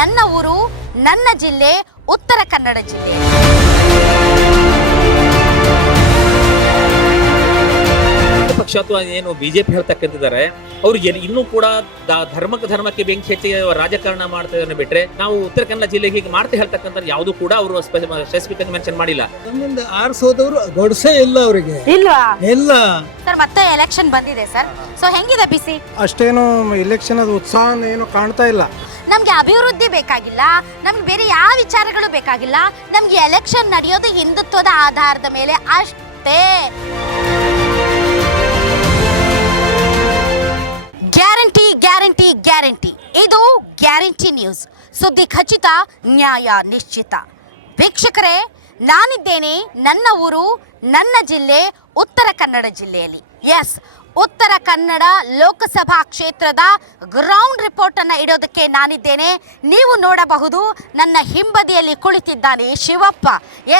ನನ್ನ ಊರು ನನ್ನ ಜಿಲ್ಲೆ ಉತ್ತರ ಕನ್ನಡ ಜಿಲ್ಲೆ. ಪಕ್ಷ ಅಥವಾ ಏನು ಬಿಜೆಪಿ ಹೇಳ್ತಕ್ಕಂತಿದ್ದಾರೆ ಅವ್ರಿಗೆ ಇನ್ನೂ ಕೂಡ ಧರ್ಮಕ್ಕೆ ಬೆಂಕಿ ಹಚ್ಚಿ ರಾಜಕಾರಣ ಮಾಡ್ತಾ ಇದ್ದಾರೆ ಬಿಟ್ರೆ ನಾವು ಉತ್ತರ ಕನ್ನಡ ಜಿಲ್ಲೆಗೆ ಹೀಗೆ ಮಾಡ್ತಾ ಹೇಳ್ತಕ್ಕಂಥ ಯಾವುದು ಕೂಡ ಅವರು ಸ್ಪೆಸಿಫಿಕ್ ಆಗಿ ಮೆನ್ಷನ್ ಮಾಡಿಲ್ಲ. ನಮ್ಮಿಂದ ಆರಿಸೋದವರು ಗೊಡ್ಸೇ ಇಲ್ಲ ಅವರಿಗೆ ಇಲ್ವಾ? ಇಲ್ಲ ಸರ್ ಮತ್ತೆ ಎಲೆಕ್ಷನ್ ಬಂದಿದೆ ಸರ್. ಸೊ ಹೆಂಗಿದೆ ಬಿಸಿ? ಅಷ್ಟೇನು ಎಲೆಕ್ಷನ್ ಅದು ಉತ್ಸಾಹ ಏನು ಕಾಣ್ತಾ ಇಲ್ಲ. ನಮ್ಗೆ ಅಭಿವೃದ್ಧಿ ಬೇಕಾಗಿಲ್ಲ, ನಮ್ಗೆ ಬೇರೆ ಯಾವ ವಿಚಾರಗಳು ಬೇಕಾಗಿಲ್ಲ. ನಮ್ಗೆ ಎಲೆಕ್ಷನ್ ನಡೆಯೋದು ಹಿಂದುತ್ವದ ಆಧಾರದ ಮೇಲೆ ಅಷ್ಟೇ. ಗ್ಯಾರಂಟಿ ಗ್ಯಾರಂಟಿ ಗ್ಯಾರಂಟಿ, ಇದು ಗ್ಯಾರಂಟಿ ನ್ಯೂಸ್. ಸುದ್ದಿ ಖಚಿತ, ನ್ಯಾಯ ನಿಶ್ಚಿತ. ವೀಕ್ಷಕರೇ, ನಾನಿದ್ದೇನೆ ನನ್ನ ಊರು ನನ್ನ ಜಿಲ್ಲೆ ಉತ್ತರ ಕನ್ನಡ ಜಿಲ್ಲೆಯಲ್ಲಿ. ಎಸ್, ಉತ್ತರ ಕನ್ನಡ ಲೋಕಸಭಾ ಕ್ಷೇತ್ರದ ಗ್ರೌಂಡ್ ರಿಪೋರ್ಟ್ ಅನ್ನು ಇಡೋದಕ್ಕೆ ನಾನಿದ್ದೇನೆ. ನೀವು ನೋಡಬಹುದು, ನನ್ನ ಹಿಂಬದಿಯಲ್ಲಿ ಕುಳಿತಿದ್ದಾನೆ ಶಿವಪ್ಪ.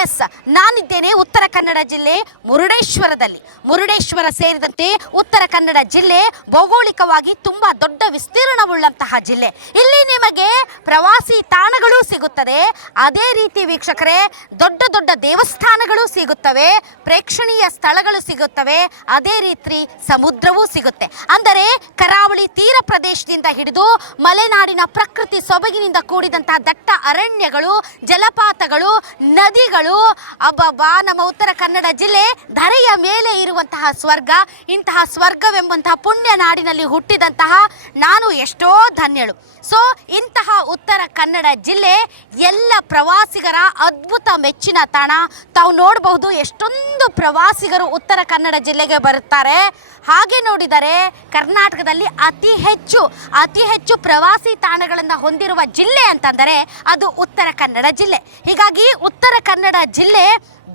ಎಸ್, ನಾನಿದ್ದೇನೆ ಉತ್ತರ ಕನ್ನಡ ಜಿಲ್ಲೆ ಮುರುಡೇಶ್ವರದಲ್ಲಿ. ಮುರುಡೇಶ್ವರ ಸೇರಿದಂತೆ ಉತ್ತರ ಕನ್ನಡ ಜಿಲ್ಲೆ ಭೌಗೋಳಿಕವಾಗಿ ತುಂಬ ದೊಡ್ಡ ವಿಸ್ತೀರ್ಣವುಳ್ಳಂತಹ ಜಿಲ್ಲೆ. ಇಲ್ಲಿ ನಿಮಗೆ ಪ್ರವಾಸಿ ತಾಣಗಳು ಸಿಗುತ್ತದೆ. ಅದೇ ರೀತಿ ವೀಕ್ಷಕರೇ, ದೊಡ್ಡ ದೊಡ್ಡ ದೇವಸ್ಥಾನಗಳು ಸಿಗುತ್ತವೆ, ಪ್ರೇಕ್ಷಣೀಯ ಸ್ಥಳಗಳು ಸಿಗುತ್ತವೆ. ಅದೇ ರೀತಿ ಸಮುದ್ರವೂ ಸಿಗುತ್ತೆ. ಅಂದರೆ ಕರಾವಳಿ ತೀರ ಪ್ರದೇಶದಿಂದ ಹಿಡಿದು ಮಲೆನಾಡಿನ ಪ್ರಕೃತಿ ಸೊಬಗಿನಿಂದ ಕೂಡಿದಂತಹ ದಟ್ಟ ಅರಣ್ಯಗಳು, ಜಲಪಾತಗಳು, ನದಿಗಳು. ಅಬ್ಬಬ್ಬಾ, ನಮ್ಮ ಉತ್ತರ ಕನ್ನಡ ಜಿಲ್ಲೆ ಧರೆಯ ಮೇಲೆ ಇರುವಂತಹ ಸ್ವರ್ಗ. ಇಂತಹ ಸ್ವರ್ಗವೆಂಬಂತಹ ಪುಣ್ಯ ನಾಡಿನಲ್ಲಿ ಹುಟ್ಟಿದಂತಹ ನಾನು ಎಷ್ಟೋ ಧನ್ಯಳು. ಸೊ ಇಂತಹ ಉತ್ತರ ಕನ್ನಡ ಜಿಲ್ಲೆ ಎಲ್ಲ ಪ್ರವಾಸಿಗರ ಅದ್ಭುತ ಮೆಚ್ಚಿನ ತಾಣ. ತಾವು ನೋಡಬಹುದು, ಎಷ್ಟೊಂದು ಪ್ರವಾಸಿಗರು ಉತ್ತರ ಕನ್ನಡ ಜಿಲ್ಲೆಗೆ ಬರುತ್ತಾರೆ. ಹಾಗೆ ನೋಡಿದರೆ ಕರ್ನಾಟಕದಲ್ಲಿ ಅತಿ ಹೆಚ್ಚು ಪ್ರವಾಸಿ ತಾಣಗಳನ್ನು ಹೊಂದಿರುವ ಜಿಲ್ಲೆ ಅಂತಂದರೆ ಅದು ಉತ್ತರ ಕನ್ನಡ ಜಿಲ್ಲೆ. ಹೀಗಾಗಿ ಉತ್ತರ ಕನ್ನಡ ಜಿಲ್ಲೆ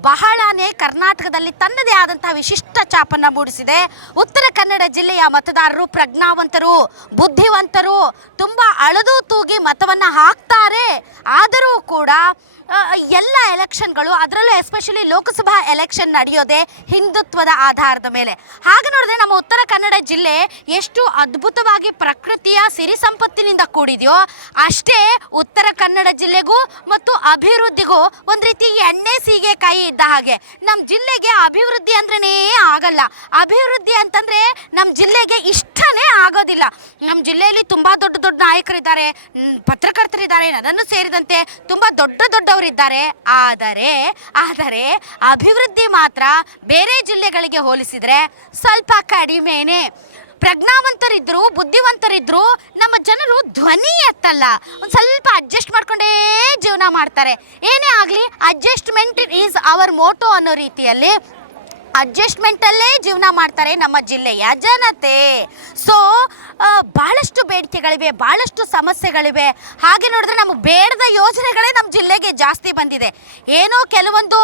ಬಹಳನೇ ಕರ್ನಾಟಕದಲ್ಲಿ ತನ್ನದೇ ಆದಂತಹ ವಿಶಿಷ್ಟ ಛಾಪನ್ನು ಮೂಡಿಸಿದೆ. ಉತ್ತರ ಕನ್ನಡ ಜಿಲ್ಲೆಯ ಮತದಾರರು ಪ್ರಜ್ಞಾವಂತರು, ಬುದ್ಧಿವಂತರು, ತುಂಬ ಅಳದು ತೂಗಿ ಮತವನ್ನು ಹಾಕ್ತಾರೆ. ಆದರೂ ಕೂಡ ಎಲ್ಲ ಎಲೆಕ್ಷನ್ಗಳು, ಅದರಲ್ಲೂ ಎಸ್ಪೆಷಲಿ ಲೋಕಸಭಾ ಎಲೆಕ್ಷನ್ ನಡೆಯೋದೇ ಹಿಂದುತ್ವದ ಆಧಾರದ ಮೇಲೆ. ಹಾಗೆ ನೋಡಿದ್ರೆ ನಮ್ಮ ಉತ್ತರ ಕನ್ನಡ ಜಿಲ್ಲೆ ಎಷ್ಟು ಅದ್ಭುತವಾಗಿ ಪ್ರಕೃತಿಯ ಸಿರಿ ಸಂಪತ್ತಿನಿಂದ ಕೂಡಿದೆಯೋ ಅಷ್ಟೇ ಉತ್ತರ ಕನ್ನಡ ಜಿಲ್ಲೆಗೂ ಮತ್ತು ಅಭಿವೃದ್ಧಿಗೂ ಒಂದು ರೀತಿ ಎಣ್ಣೆ ಸೀಗೆಕಾಯಿ ಇದ್ದ ಹಾಗೆ. ನಮ್ಮ ಜಿಲ್ಲೆಗೆ ಅಭಿವೃದ್ಧಿ ಅಂದ್ರೇ ಆಗಲ್ಲ. ಅಭಿವೃದ್ಧಿ ಅಂತಂದರೆ ನಮ್ಮ ಜಿಲ್ಲೆಗೆ ಇಷ್ಟನೇ ಆಗೋದಿಲ್ಲ. ನಮ್ಮ ಜಿಲ್ಲೆಯಲ್ಲಿ ತುಂಬ ದೊಡ್ಡ ನಾಯಕರಿದ್ದಾರೆ, ಪತ್ರಕರ್ತರಿದ್ದಾರೆ, ನನ್ನನ್ನು ಸೇರಿದಂತೆ ತುಂಬ ದೊಡ್ಡವರಿದ್ದಾರೆ. ಆದರೆ ಅಭಿವೃದ್ಧಿ ಮಾತ್ರ ಬೇರೆ ಜಿಲ್ಲೆಗಳಿಗೆ ಹೋಲಿಸಿದರೆ ಸ್ವಲ್ಪ ಕಡಿಮೆನೇ. ಪ್ರಜ್ಞಾವಂತರಿದ್ರು, ಬುದ್ಧಿವಂತರಿದ್ರು, ನಮ್ಮ ಜನರು ಧ್ವನಿ ಎತ್ತಲ್ಲ, ಒಂದು ಸ್ವಲ್ಪ ಅಡ್ಜಸ್ಟ್ ಮಾಡ್ಕೊಂಡೇ ಜೀವನ ಮಾಡ್ತಾರೆ. ಏನೇ ಆಗಲಿ, ಅಡ್ಜಸ್ಟ್ಮೆಂಟ್ ಈಸ್ ಅವರ್ ಮೋಟೋ ಅನ್ನೋ ರೀತಿಯಲ್ಲಿ ಅಡ್ಜಸ್ಟ್ಮೆಂಟಲ್ಲೇ ಜೀವನ ಮಾಡ್ತಾರೆ ನಮ್ಮ ಜಿಲ್ಲೆಯ ಜನತೆ. ಸೊ ಭಾಳಷ್ಟು ಬೇಡಿಕೆಗಳಿವೆ, ಭಾಳಷ್ಟು ಸಮಸ್ಯೆಗಳಿವೆ. ಹಾಗೆ ನೋಡಿದ್ರೆ ನಮಗೆ ಬೇಡದ ಯೋಜನೆಗಳೇ ನಮ್ಮ ಜಿಲ್ಲೆಗೆ ಜಾಸ್ತಿ ಬಂದಿದೆ. ಏನೋ ಕೆಲವೊಂದು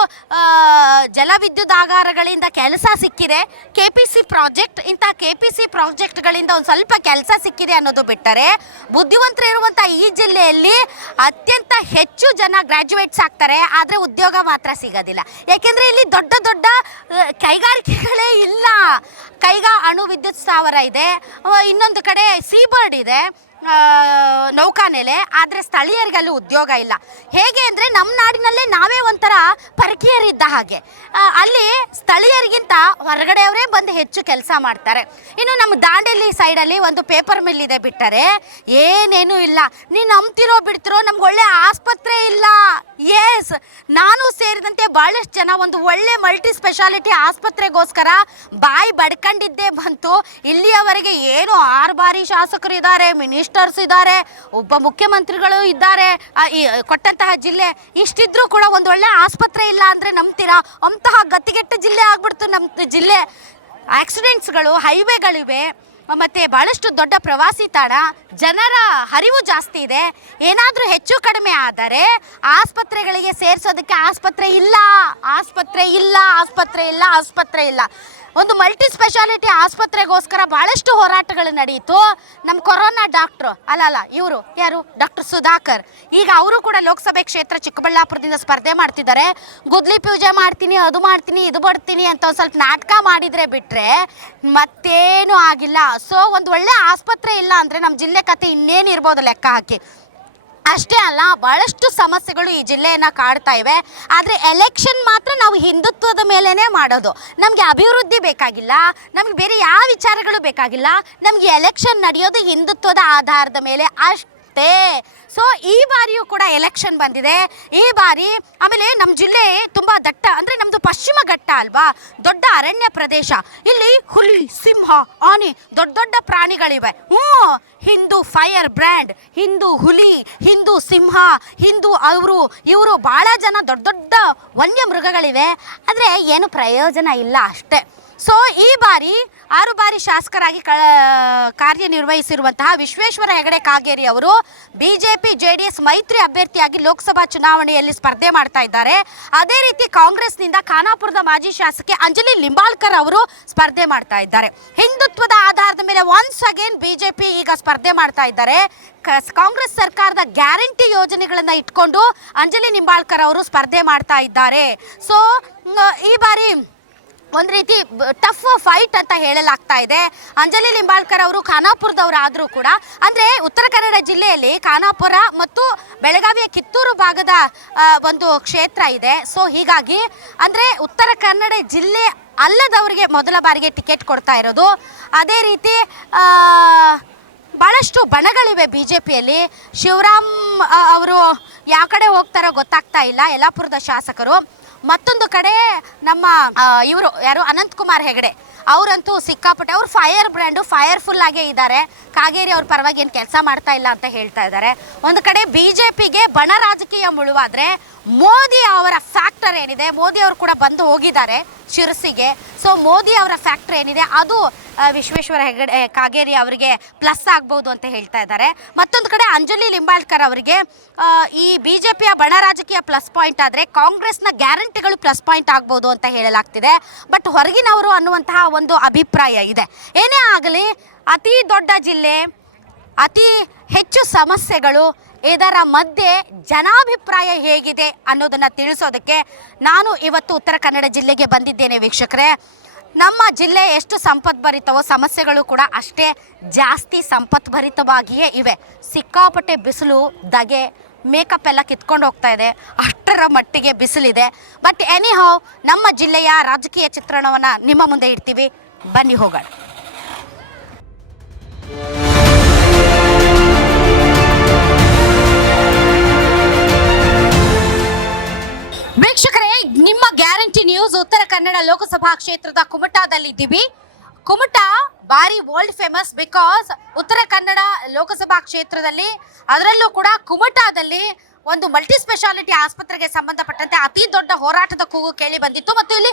ಜಲವಿದ್ಯುದಾಗಾರಗಳಿಂದ ಕೆಲಸ ಸಿಕ್ಕಿದೆ, KPC ಪ್ರಾಜೆಕ್ಟ್, ಇಂಥ KPC ಪ್ರಾಜೆಕ್ಟ್ಗಳಿಂದ ಒಂದು ಸ್ವಲ್ಪ ಕೆಲಸ ಸಿಕ್ಕಿದೆ ಅನ್ನೋದು ಬಿಟ್ಟರೆ, ಬುದ್ಧಿವಂತರು ಇರುವಂಥ ಈ ಜಿಲ್ಲೆಯಲ್ಲಿ ಅತ್ಯಂತ ಹೆಚ್ಚು ಜನ ಗ್ರ್ಯಾಜುಯೇಟ್ಸ್ ಆಗ್ತಾರೆ, ಆದರೆ ಉದ್ಯೋಗ ಮಾತ್ರ ಸಿಗೋದಿಲ್ಲ. ಯಾಕೆಂದರೆ ಇಲ್ಲಿ ದೊಡ್ಡ ಕೈಗಾರಿಕೆಗಳೇ ಇಲ್ಲ. ಅಣು ವಿದ್ಯುತ್ ಸ್ಥಾವರ ಇದೆ, ಇನ್ನೊಂದು ಕಡೆ ಸೀಬರ್ಡ್ ಇದೆ, ನೌಕಾನೆಲೆ. ಆದರೆ ಸ್ಥಳೀಯರಿಗೆ ಅಲ್ಲಿ ಉದ್ಯೋಗ ಇಲ್ಲ. ಹೇಗೆ ಅಂದರೆ ನಮ್ಮ ನಾಡಿನಲ್ಲೇ ನಾವೇ ಒಂಥರ ಪರಕೀಯರಿದ್ದ ಹಾಗೆ. ಅಲ್ಲಿ ಸ್ಥಳೀಯರಿಗಿಂತ ಹೊರಗಡೆಯವರೇ ಬಂದು ಹೆಚ್ಚು ಕೆಲಸ ಮಾಡ್ತಾರೆ. ಇನ್ನು ನಮ್ಮ ದಾಂಡೇಲಿ ಸೈಡಲ್ಲಿ ಒಂದು ಪೇಪರ್ ಮಿಲ್ ಇದೆ, ಬಿಟ್ಟರೆ ಏನೇನೂ ಇಲ್ಲ. ನೀವು ನಂಬ್ತಿರೋ ಬಿಡ್ತಿರೋ, ನಮ್ಗೆ ಒಳ್ಳೆ ಆಸ್ಪತ್ರೆ ಇಲ್ಲ. ಎಸ್, ನಾನು ಸೇರಿದಂತೆ ಭಾಳಷ್ಟು ಜನ ಒಂದು ಒಳ್ಳೆ ಮಲ್ಟಿ ಸ್ಪೆಷಾಲಿಟಿ ಆಸ್ಪತ್ರೆಗೋಸ್ಕರ ಬಾಯಿ ಬಡ್ಕೊಂಡಿದ್ದೇ ಬಂತು. ಇಲ್ಲಿಯವರೆಗೆ ಏನು 6 ಬಾರಿ ಶಾಸಕರು ಇದ್ದಾರೆ, ಮಿನಿಸ್ಟರ್ಸ್ ಇದ್ದಾರೆ, ಒಬ್ಬ ಮುಖ್ಯಮಂತ್ರಿಗಳು ಇದ್ದಾರೆ ಕೊಟ್ಟಂತಹ ಜಿಲ್ಲೆ. ಇಷ್ಟಿದ್ರೂ ಕೂಡ ಒಂದು ಒಳ್ಳೆ ಆಸ್ಪತ್ರೆ ಇಲ್ಲ ಅಂದರೆ ನಂಬ್ತೀರಾ? ಅಂತಹ ಗತಿಗೆಟ್ಟ ಜಿಲ್ಲೆ ಆಗ್ಬಿಡ್ತು ನಮ್ಮ ಜಿಲ್ಲೆ. ಆಕ್ಸಿಡೆಂಟ್ಸ್ಗಳು, ಹೈವೇಗಳಿವೆ, ಮತ್ತು ಭಾಳಷ್ಟು ದೊಡ್ಡ ಪ್ರವಾಸಿ ತಾಣ, ಜನರ ಹರಿವು ಜಾಸ್ತಿ ಇದೆ. ಏನಾದರೂ ಹೆಚ್ಚು ಕಡಿಮೆ ಆದರೆ ಆಸ್ಪತ್ರೆಗಳಿಗೆ ಸೇರಿಸೋದಕ್ಕೆ ಆಸ್ಪತ್ರೆ ಇಲ್ಲ. ಒಂದು ಮಲ್ಟಿ ಸ್ಪೆಷಾಲಿಟಿ ಆಸ್ಪತ್ರೆಗೋಸ್ಕರ ಭಾಳಷ್ಟು ಹೋರಾಟಗಳು ನಡೆಯಿತು. ನಮ್ಮ ಕೊರೋನಾ ಡಾಕ್ಟ್ರು ಇವರು ಯಾರು, ಡಾಕ್ಟರ್ ಸುಧಾಕರ್, ಈಗ ಅವರು ಕೂಡ ಲೋಕಸಭೆ ಕ್ಷೇತ್ರ ಚಿಕ್ಕಬಳ್ಳಾಪುರದಿಂದ ಸ್ಪರ್ಧೆ ಮಾಡ್ತಿದ್ದಾರೆ. ಗುದ್ಲಿ ಪೂಜೆ ಮಾಡ್ತೀನಿ, ಅದು ಮಾಡ್ತೀನಿ, ಇದು ಬರ್ತೀನಿ ಅಂತ ಒಂದು ಸ್ವಲ್ಪ ನಾಟಕ ಮಾಡಿದರೆ ಬಿಟ್ಟರೆ ಮತ್ತೇನೂ ಆಗಿಲ್ಲ. ಸೊ ಒಂದು ಒಳ್ಳೆ ಆಸ್ಪತ್ರೆ ಇಲ್ಲ ಅಂದರೆ ನಮ್ಮ ಜಿಲ್ಲೆ ಕತೆ ಇನ್ನೇನು ಇರ್ಬೋದು ಲೆಕ್ಕ ಹಾಕಿ. ಅಷ್ಟೇ ಅಲ್ಲ, ಬಹಳಷ್ಟು ಸಮಸ್ಯೆಗಳು ಈ ಜಿಲ್ಲೆಯನ್ನು ಕಾಡ್ತಾ ಇವೆ. ಆದರೆ ಎಲೆಕ್ಷನ್ ಮಾತ್ರ ನಾವು ಹಿಂದುತ್ವದ ಮೇಲೇ ಮಾಡೋದು. ನಮಗೆ ಅಭಿವೃದ್ಧಿ ಬೇಕಾಗಿಲ್ಲ, ನಮಗೆ ಬೇರೆ ಯಾವ ವಿಚಾರಗಳು ಬೇಕಾಗಿಲ್ಲ. ನಮಗೆ ಎಲೆಕ್ಷನ್ ನಡೆಯೋದು ಹಿಂದುತ್ವದ ಆಧಾರದ ಮೇಲೆ ಅಷ್ಟೇ. ಸೊ ಈ ಬಾರಿಯೂ ಕೂಡ ಎಲೆಕ್ಷನ್ ಬಂದಿದೆ. ಈ ಬಾರಿ ಆಮೇಲೆ ನಮ್ಮ ಜಿಲ್ಲೆ ತುಂಬ ದಟ್ಟ, ಅಂದರೆ ನಮ್ಮದು ಪಶ್ಚಿಮ ಘಟ್ಟ ಅಲ್ವಾ, ದೊಡ್ಡ ಅರಣ್ಯ ಪ್ರದೇಶ. ಇಲ್ಲಿ ಹುಲಿ, ಸಿಂಹ, ಆನೆ, ದೊಡ್ಡ ದೊಡ್ಡ ಪ್ರಾಣಿಗಳಿವೆ. ಹಿಂದೂ ಫೈರ್ ಬ್ರ್ಯಾಂಡ್, ಹಿಂದೂ ಹುಲಿ, ಹಿಂದೂ ಸಿಂಹ, ಹಿಂದೂ ಇವರು ಭಾಳ ಜನ ದೊಡ್ಡ ದೊಡ್ಡ ವನ್ಯ ಮೃಗಗಳಿವೆ. ಆದರೆ ಏನು ಪ್ರಯೋಜನ ಇಲ್ಲ ಅಷ್ಟೇ. ಸೊ ಈ ಬಾರಿ 6 ಬಾರಿ ಶಾಸಕರಾಗಿ ಕಾರ್ಯನಿರ್ವಹಿಸಿರುವಂತಹ ವಿಶ್ವೇಶ್ವರ ಹೆಗಡೆ ಕಾಗೇರಿ ಅವರು BJP JDS ಮೈತ್ರಿ ಅಭ್ಯರ್ಥಿಯಾಗಿ ಲೋಕಸಭಾ ಚುನಾವಣೆಯಲ್ಲಿ ಸ್ಪರ್ಧೆ ಮಾಡ್ತಾ ಇದ್ದಾರೆ. ಅದೇ ರೀತಿ ಕಾಂಗ್ರೆಸ್ನಿಂದ ಖಾನಾಪುರದ ಮಾಜಿ ಶಾಸಕಿ ಅಂಜಲಿ ಲಿಂಬಾಳ್ಕರ್ ಅವರು ಸ್ಪರ್ಧೆ ಮಾಡ್ತಾ ಇದ್ದಾರೆ. ಹಿಂದುತ್ವದ ಆಧಾರದ ಮೇಲೆ ಒನ್ಸ್ ಅಗೇನ್ BJP ಈಗ ಸ್ಪರ್ಧೆ ಮಾಡ್ತಾ ಇದ್ದಾರೆ. ಕಾಂಗ್ರೆಸ್ ಸರ್ಕಾರದ ಗ್ಯಾರಂಟಿ ಯೋಜನೆಗಳನ್ನು ಇಟ್ಕೊಂಡು ಅಂಜಲಿ ಲಿಂಬಾಳ್ಕರ್ ಅವರು ಸ್ಪರ್ಧೆ ಮಾಡ್ತಾ ಇದ್ದಾರೆ. ಸೊ ಈ ಬಾರಿ ಒಂದು ರೀತಿ ಟಫ್ ಫೈಟ್ ಅಂತ ಹೇಳಲಾಗ್ತಾ ಇದೆ. ಅಂಜಲಿ ಲಿಂಬಾಳ್ಕರ್ ಅವರು ಖಾನಾಪುರದವರು ಆದರೂ ಕೂಡ, ಅಂದರೆ ಉತ್ತರ ಕನ್ನಡ ಜಿಲ್ಲೆಯಲ್ಲಿ ಖಾನಾಪುರ ಮತ್ತು ಬೆಳಗಾವಿಯ ಕಿತ್ತೂರು ಭಾಗದ ಒಂದು ಕ್ಷೇತ್ರ ಇದೆ. ಸೊ ಹೀಗಾಗಿ ಅಂದರೆ ಉತ್ತರ ಕನ್ನಡ ಜಿಲ್ಲೆ ಅಲ್ಲದವರಿಗೆ ಮೊದಲ ಬಾರಿಗೆ ಟಿಕೆಟ್ ಕೊಡ್ತಾ ಇರೋದು. ಅದೇ ರೀತಿ ಭಾಳಷ್ಟು ಬಣಗಳಿವೆ BJPಯಲ್ಲಿ. ಶಿವರಾಮ್ ಅವರು ಯಾವ ಕಡೆ ಹೋಗ್ತಾರೋ ಗೊತ್ತಾಗ್ತಾ ಇಲ್ಲ, ಯಲ್ಲಾಪುರದ ಶಾಸಕರು. ಮತ್ತೊಂದು ಕಡೆ ನಮ್ಮ ಇವರು ಯಾರು ಅನಂತಕುಮಾರ್ ಹೆಗಡೆ ಅವರಂತೂ ಸಿಕ್ಕಾಪಟ್ಟೆ, ಅವರು ಫೈರ್ ಬ್ರ್ಯಾಂಡು, ಫೈರ್ಫುಲ್ ಆಗೇ ಇದ್ದಾರೆ. ಕಾಗೇರಿ ಅವ್ರ ಪರವಾಗಿ ಏನು ಕೆಲಸ ಮಾಡ್ತಾ ಇಲ್ಲ ಅಂತ ಹೇಳ್ತಾ ಇದ್ದಾರೆ. ಒಂದು ಕಡೆ BJPಗೆ ಬಣ ರಾಜಕೀಯ ಮುಳುವಾದರೆ ಮೋದಿ ಅವರ ಫ್ಯಾಕ್ಟರ್ ಏನಿದೆ, ಮೋದಿ ಅವರು ಕೂಡ ಬಂದು ಹೋಗಿದ್ದಾರೆ ಶಿರಸಿಗೆ. ಸೊ ಮೋದಿ ಅವರ ಫ್ಯಾಕ್ಟರ್ ಏನಿದೆ ಅದು ವಿಶ್ವೇಶ್ವರ ಹೆಗಡೆ ಕಾಗೇರಿ ಅವರಿಗೆ ಪ್ಲಸ್ ಆಗ್ಬೋದು ಅಂತ ಹೇಳ್ತಾ ಇದ್ದಾರೆ. ಮತ್ತೊಂದು ಕಡೆ ಅಂಜಲಿ ಲಿಂಬಾಳ್ಕರ್ ಅವರಿಗೆ ಈ BJPಯ ಬಣ ರಾಜಕೀಯ ಪ್ಲಸ್ ಪಾಯಿಂಟ್ ಆದರೆ ಕಾಂಗ್ರೆಸ್ನ ಗ್ಯಾರಂಟಿಗಳು ಪ್ಲಸ್ ಪಾಯಿಂಟ್ ಆಗ್ಬೋದು ಅಂತ ಹೇಳಲಾಗ್ತಿದೆ. ಬಟ್ ಹೊರಗಿನವರು ಅನ್ನುವಂತಹ ಒಂದು ಅಭಿಪ್ರಾಯ ಇದೆ. ಏನೇ ಆಗಲಿ, ಅತಿ ದೊಡ್ಡ ಜಿಲ್ಲೆ, ಅತಿ ಹೆಚ್ಚು ಸಮಸ್ಯೆಗಳು, ಇದರ ಮಧ್ಯೆ ಜನಾಭಿಪ್ರಾಯ ಹೇಗಿದೆ ಅನ್ನೋದನ್ನು ತಿಳಿಸೋದಕ್ಕೆ ನಾನು ಇವತ್ತು ಉತ್ತರ ಕನ್ನಡ ಜಿಲ್ಲೆಗೆ ಬಂದಿದ್ದೇನೆ ವೀಕ್ಷಕರೇ. ನಮ್ಮ ಜಿಲ್ಲೆ ಎಷ್ಟು ಸಂಪದ್ಭರಿತವೋ ಸಮಸ್ಯೆಗಳು ಕೂಡ ಅಷ್ಟೇ ಜಾಸ್ತಿ ಸಂಪದ್ಭರಿತವಾಗಿಯೇ ಇವೆ. ಸಿಕ್ಕಾಪಟ್ಟೆ ಬಿಸಿಲು, ಧಗೆ, ಮೇಕಪ್ ಎಲ್ಲ ಕಿತ್ಕೊಂಡು ಹೋಗ್ತಾ ಇದೆ, ಅಷ್ಟರ ಮಟ್ಟಿಗೆ ಬಿಸಿಲಿದೆ. ಬಟ್ ಎನಿಹೌ ನಮ್ಮ ಜಿಲ್ಲೆಯ ರಾಜಕೀಯ ಚಿತ್ರಣವನ್ನು ನಿಮ್ಮ ಮುಂದೆ ಇಡ್ತೀವಿ, ಬನ್ನಿ ಹೋಗೋಣ. ವೀಕ್ಷಕರೇ, ನಿಮ್ಮ ಗ್ಯಾರಂಟಿ ನ್ಯೂಸ್ ಉತ್ತರ ಕನ್ನಡ ಲೋಕಸಭಾ ಕ್ಷೇತ್ರದ ಕುಮಟಾದಲ್ಲಿದ್ದೀವಿ. ಕುಮಟಾ ಭಾರಿ world famous because Uttara Kannada Lok Sabha ಕ್ಷೇತ್ರದಲ್ಲಿ, ಅದರಲ್ಲೂ ಕೂಡ ಕುಮಟಾದಲ್ಲಿ ಒಂದು ಮಲ್ಟಿ ಸ್ಪೆಷಾಲಿಟಿ ಆಸ್ಪತ್ರೆಗೆ ಸಂಬಂಧಪಟ್ಟಂತೆ ಅತಿ ದೊಡ್ಡ ಹೋರಾಟದ ಕೂಗು ಕೇಳಿ ಬಂದಿತ್ತು. ಮತ್ತು ಇಲ್ಲಿ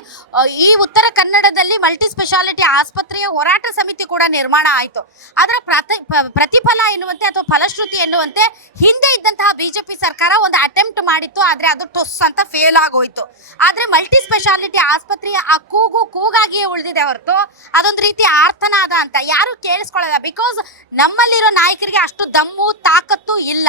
ಈ ಉತ್ತರ ಕನ್ನಡದಲ್ಲಿ ಮಲ್ಟಿ ಸ್ಪೆಷಾಲಿಟಿ ಆಸ್ಪತ್ರೆಯ ಹೋರಾಟ ಸಮಿತಿ ಕೂಡ ನಿರ್ಮಾಣ ಆಯಿತು. ಅದರ ಪ್ರತಿಫಲ ಎನ್ನುವಂತೆ ಅಥವಾ ಫಲಶ್ರುತಿ ಎನ್ನುವಂತೆ ಹಿಂದೆ ಇದ್ದಂತಹ BJP ಸರ್ಕಾರ ಒಂದು ಅಟೆಂಪ್ಟ್ ಮಾಡಿತ್ತು, ಆದರೆ ಅದು ಟೊಸ್ ಅಂತ ಫೇಲ್ ಆಗೋಯ್ತು. ಆದರೆ ಮಲ್ಟಿ ಸ್ಪೆಷಾಲಿಟಿ ಆಸ್ಪತ್ರೆಯ ಆ ಕೂಗಾಗಿಯೇ ಉಳಿದಿದೆ ಹೊರತು ಅದೊಂದು ರೀತಿ ಆರ್ತನಾದ ಅಂತ ಯಾರು ಕೇಳಿಸ್ಕೊಳ್ಳಲ್ಲ. ಬಿಕಾಸ್ ನಮ್ಮಲ್ಲಿರೋ ನಾಯಕರಿಗೆ ಅಷ್ಟು ದಮ್ಮು ತಾಕತ್ತು ಇಲ್ಲ.